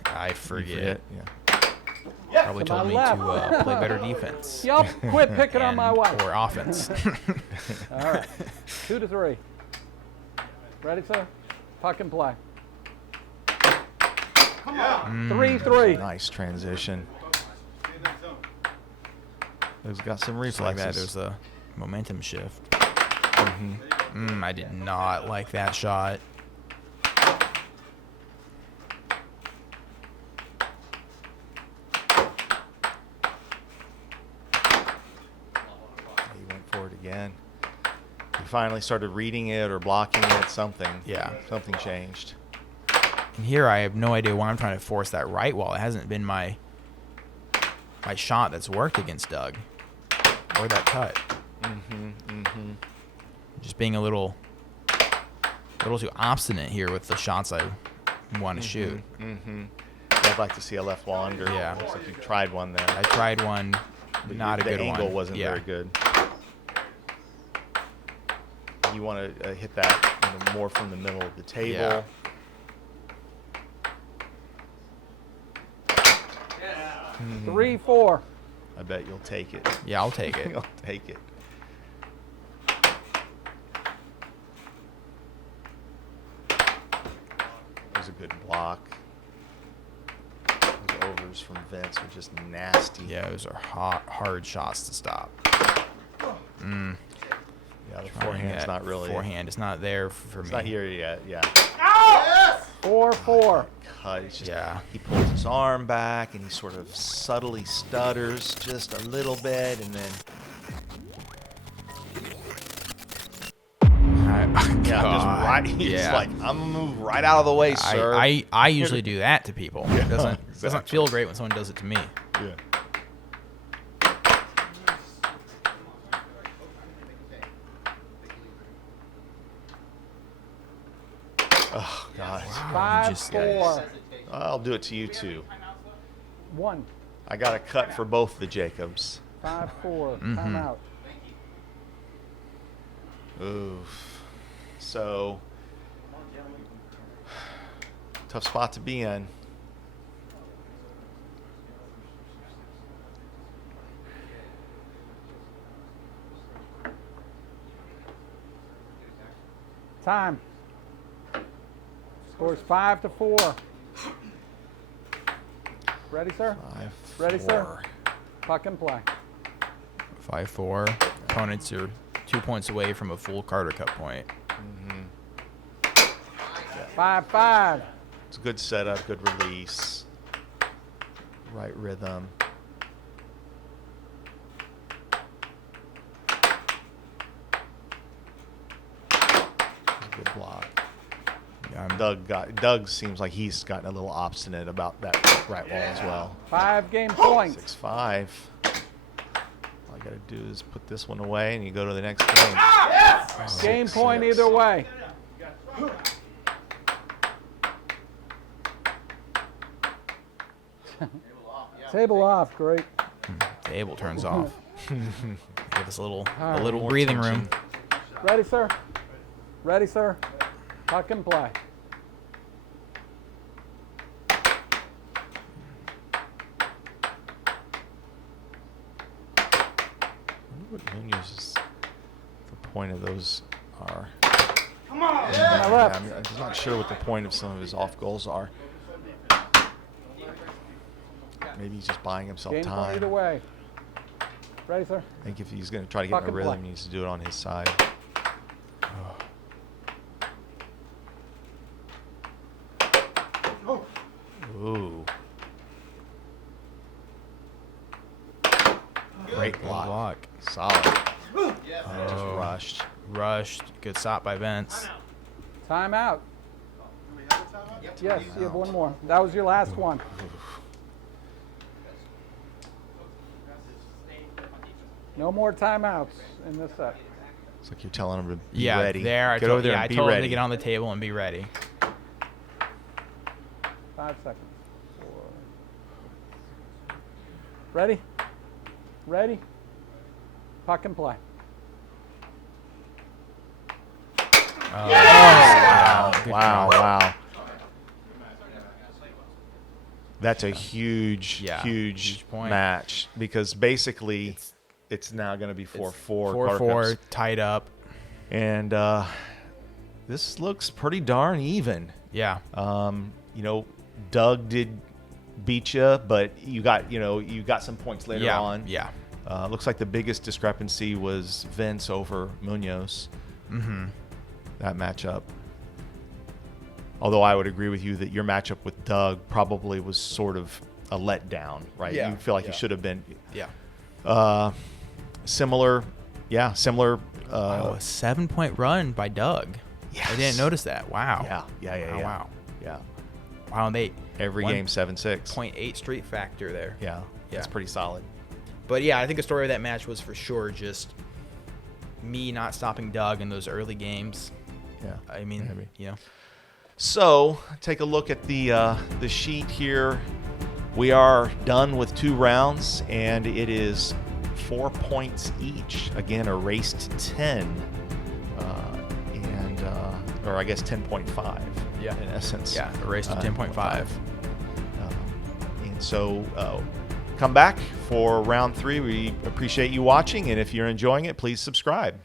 I You forget. Yeah. Probably To told my me left. to play better defense. Yup, quit picking on my wife. Or offense. All right. 2 to 3. Ready, sir? Puck and play. 3-3. Nice transition. He's got some Just like that, reflexes. there's a momentum shift. I did not like that shot. He went for it again. He finally started reading it or blocking it. Something. Yeah. Something changed. And here I have no idea why I'm trying to force that right wall. It hasn't been my shot that's worked against Doug. Or that cut. Just being a little too obstinate here with the shots I want to shoot. I'd like to see a left wander. Yeah. Looks like you tried one there. I tried one, not a the good one. angle wasn't very good. You want to hit that more from the middle of the table. Yeah. Mm-hmm. 3-4. I bet you'll take it. Yeah, I'll take it. You'll take it. That was a good block. Those overs from Vince are just nasty. Yeah, those are hard shots to stop. Yeah, the forehand's not really. Forehand is not there for It's me. not here yet. Yeah. 4-4. Cut. It's just, Yeah. He pulls his arm back and he sort of subtly stutters just a little bit, and then just right. He's like, I'm gonna move right out of the way, sir. I usually do that to people. It doesn't exactly. feel great when someone does it to me. Yeah. Oh God. 5-4. I'll do it to you too. 1. I got a cut for both the Jacobs. 5-4. Timeout. Oof. So tough spot to be in. Time. Scores 5-4. Ready, sir? 5-4. Ready, sir? Puck and play. 5-4. Opponents are 2 points away from a full Carter Cup point. 5-5. It's a good setup, good release, right rhythm. It's a good block. Yeah, Doug seems like he's gotten a little obstinate about that right wall as well. 5 game points. 6-5. All you got to do is put this one away and you go to the next game. Game 6-6. point either way. Table off. Great. table turns off. Give us a little More breathing tension. room. Ready, sir? Ready, sir? Puck and play. I wonder what Munoz's the point of those are. To my left. I'm just not sure what the point of some of his off goals are. maybe he's just buying himself Game point time. either way. Ready, sir? I think if he's going to try to get Puck in a and rhythm, play. he needs to do it on his side. Oh, Ooh. Great Good block. block. Solid. Yes. Just Oh. rushed. Rushed. Good stop by Vince. Timeout. do we have a timeout? Yep. Yes, you have one more. That was your last one. No more timeouts in this set. It's like you're telling him to be Yeah, ready. there. I Get told, over there yeah, and I be told him ready. to get on the table and be ready. 5 seconds. 4. Ready? Ready? Puck and play. Wow. Good Wow. call. Wow. That's a huge, Yeah, huge huge point. match because basically it's now going to be 4-4. 4-4, tied up. And this looks pretty darn even. Yeah. Doug did beat you, but you got some points later Yeah. on. Yeah. Looks like the biggest discrepancy was Vince over Munoz. Mm-hmm. That matchup. Although I would agree with you that your matchup with Doug probably was sort of a letdown, right? Yeah, You feel like yeah. you should have been Yeah. similar. Yeah, similar. Oh, a 7-point run by Doug. Yes. I didn't notice that. Wow. Yeah. Oh, wow. Yeah. Wow. And they Every game 7-6. 0.8 street factor there. Yeah, that's Yeah. pretty solid. But yeah, I think the story of that match was for sure just me not stopping Doug in those early games. Yeah. I mean, Maybe. you know. So take a look at the sheet here. We are done with 2 rounds, and it is 4 points each. Again, a race to 10, or I guess 10.5. Yeah. In essence. Yeah, a race to 10.5. And so come back for round 3. We appreciate you watching, and if you're enjoying it, please subscribe.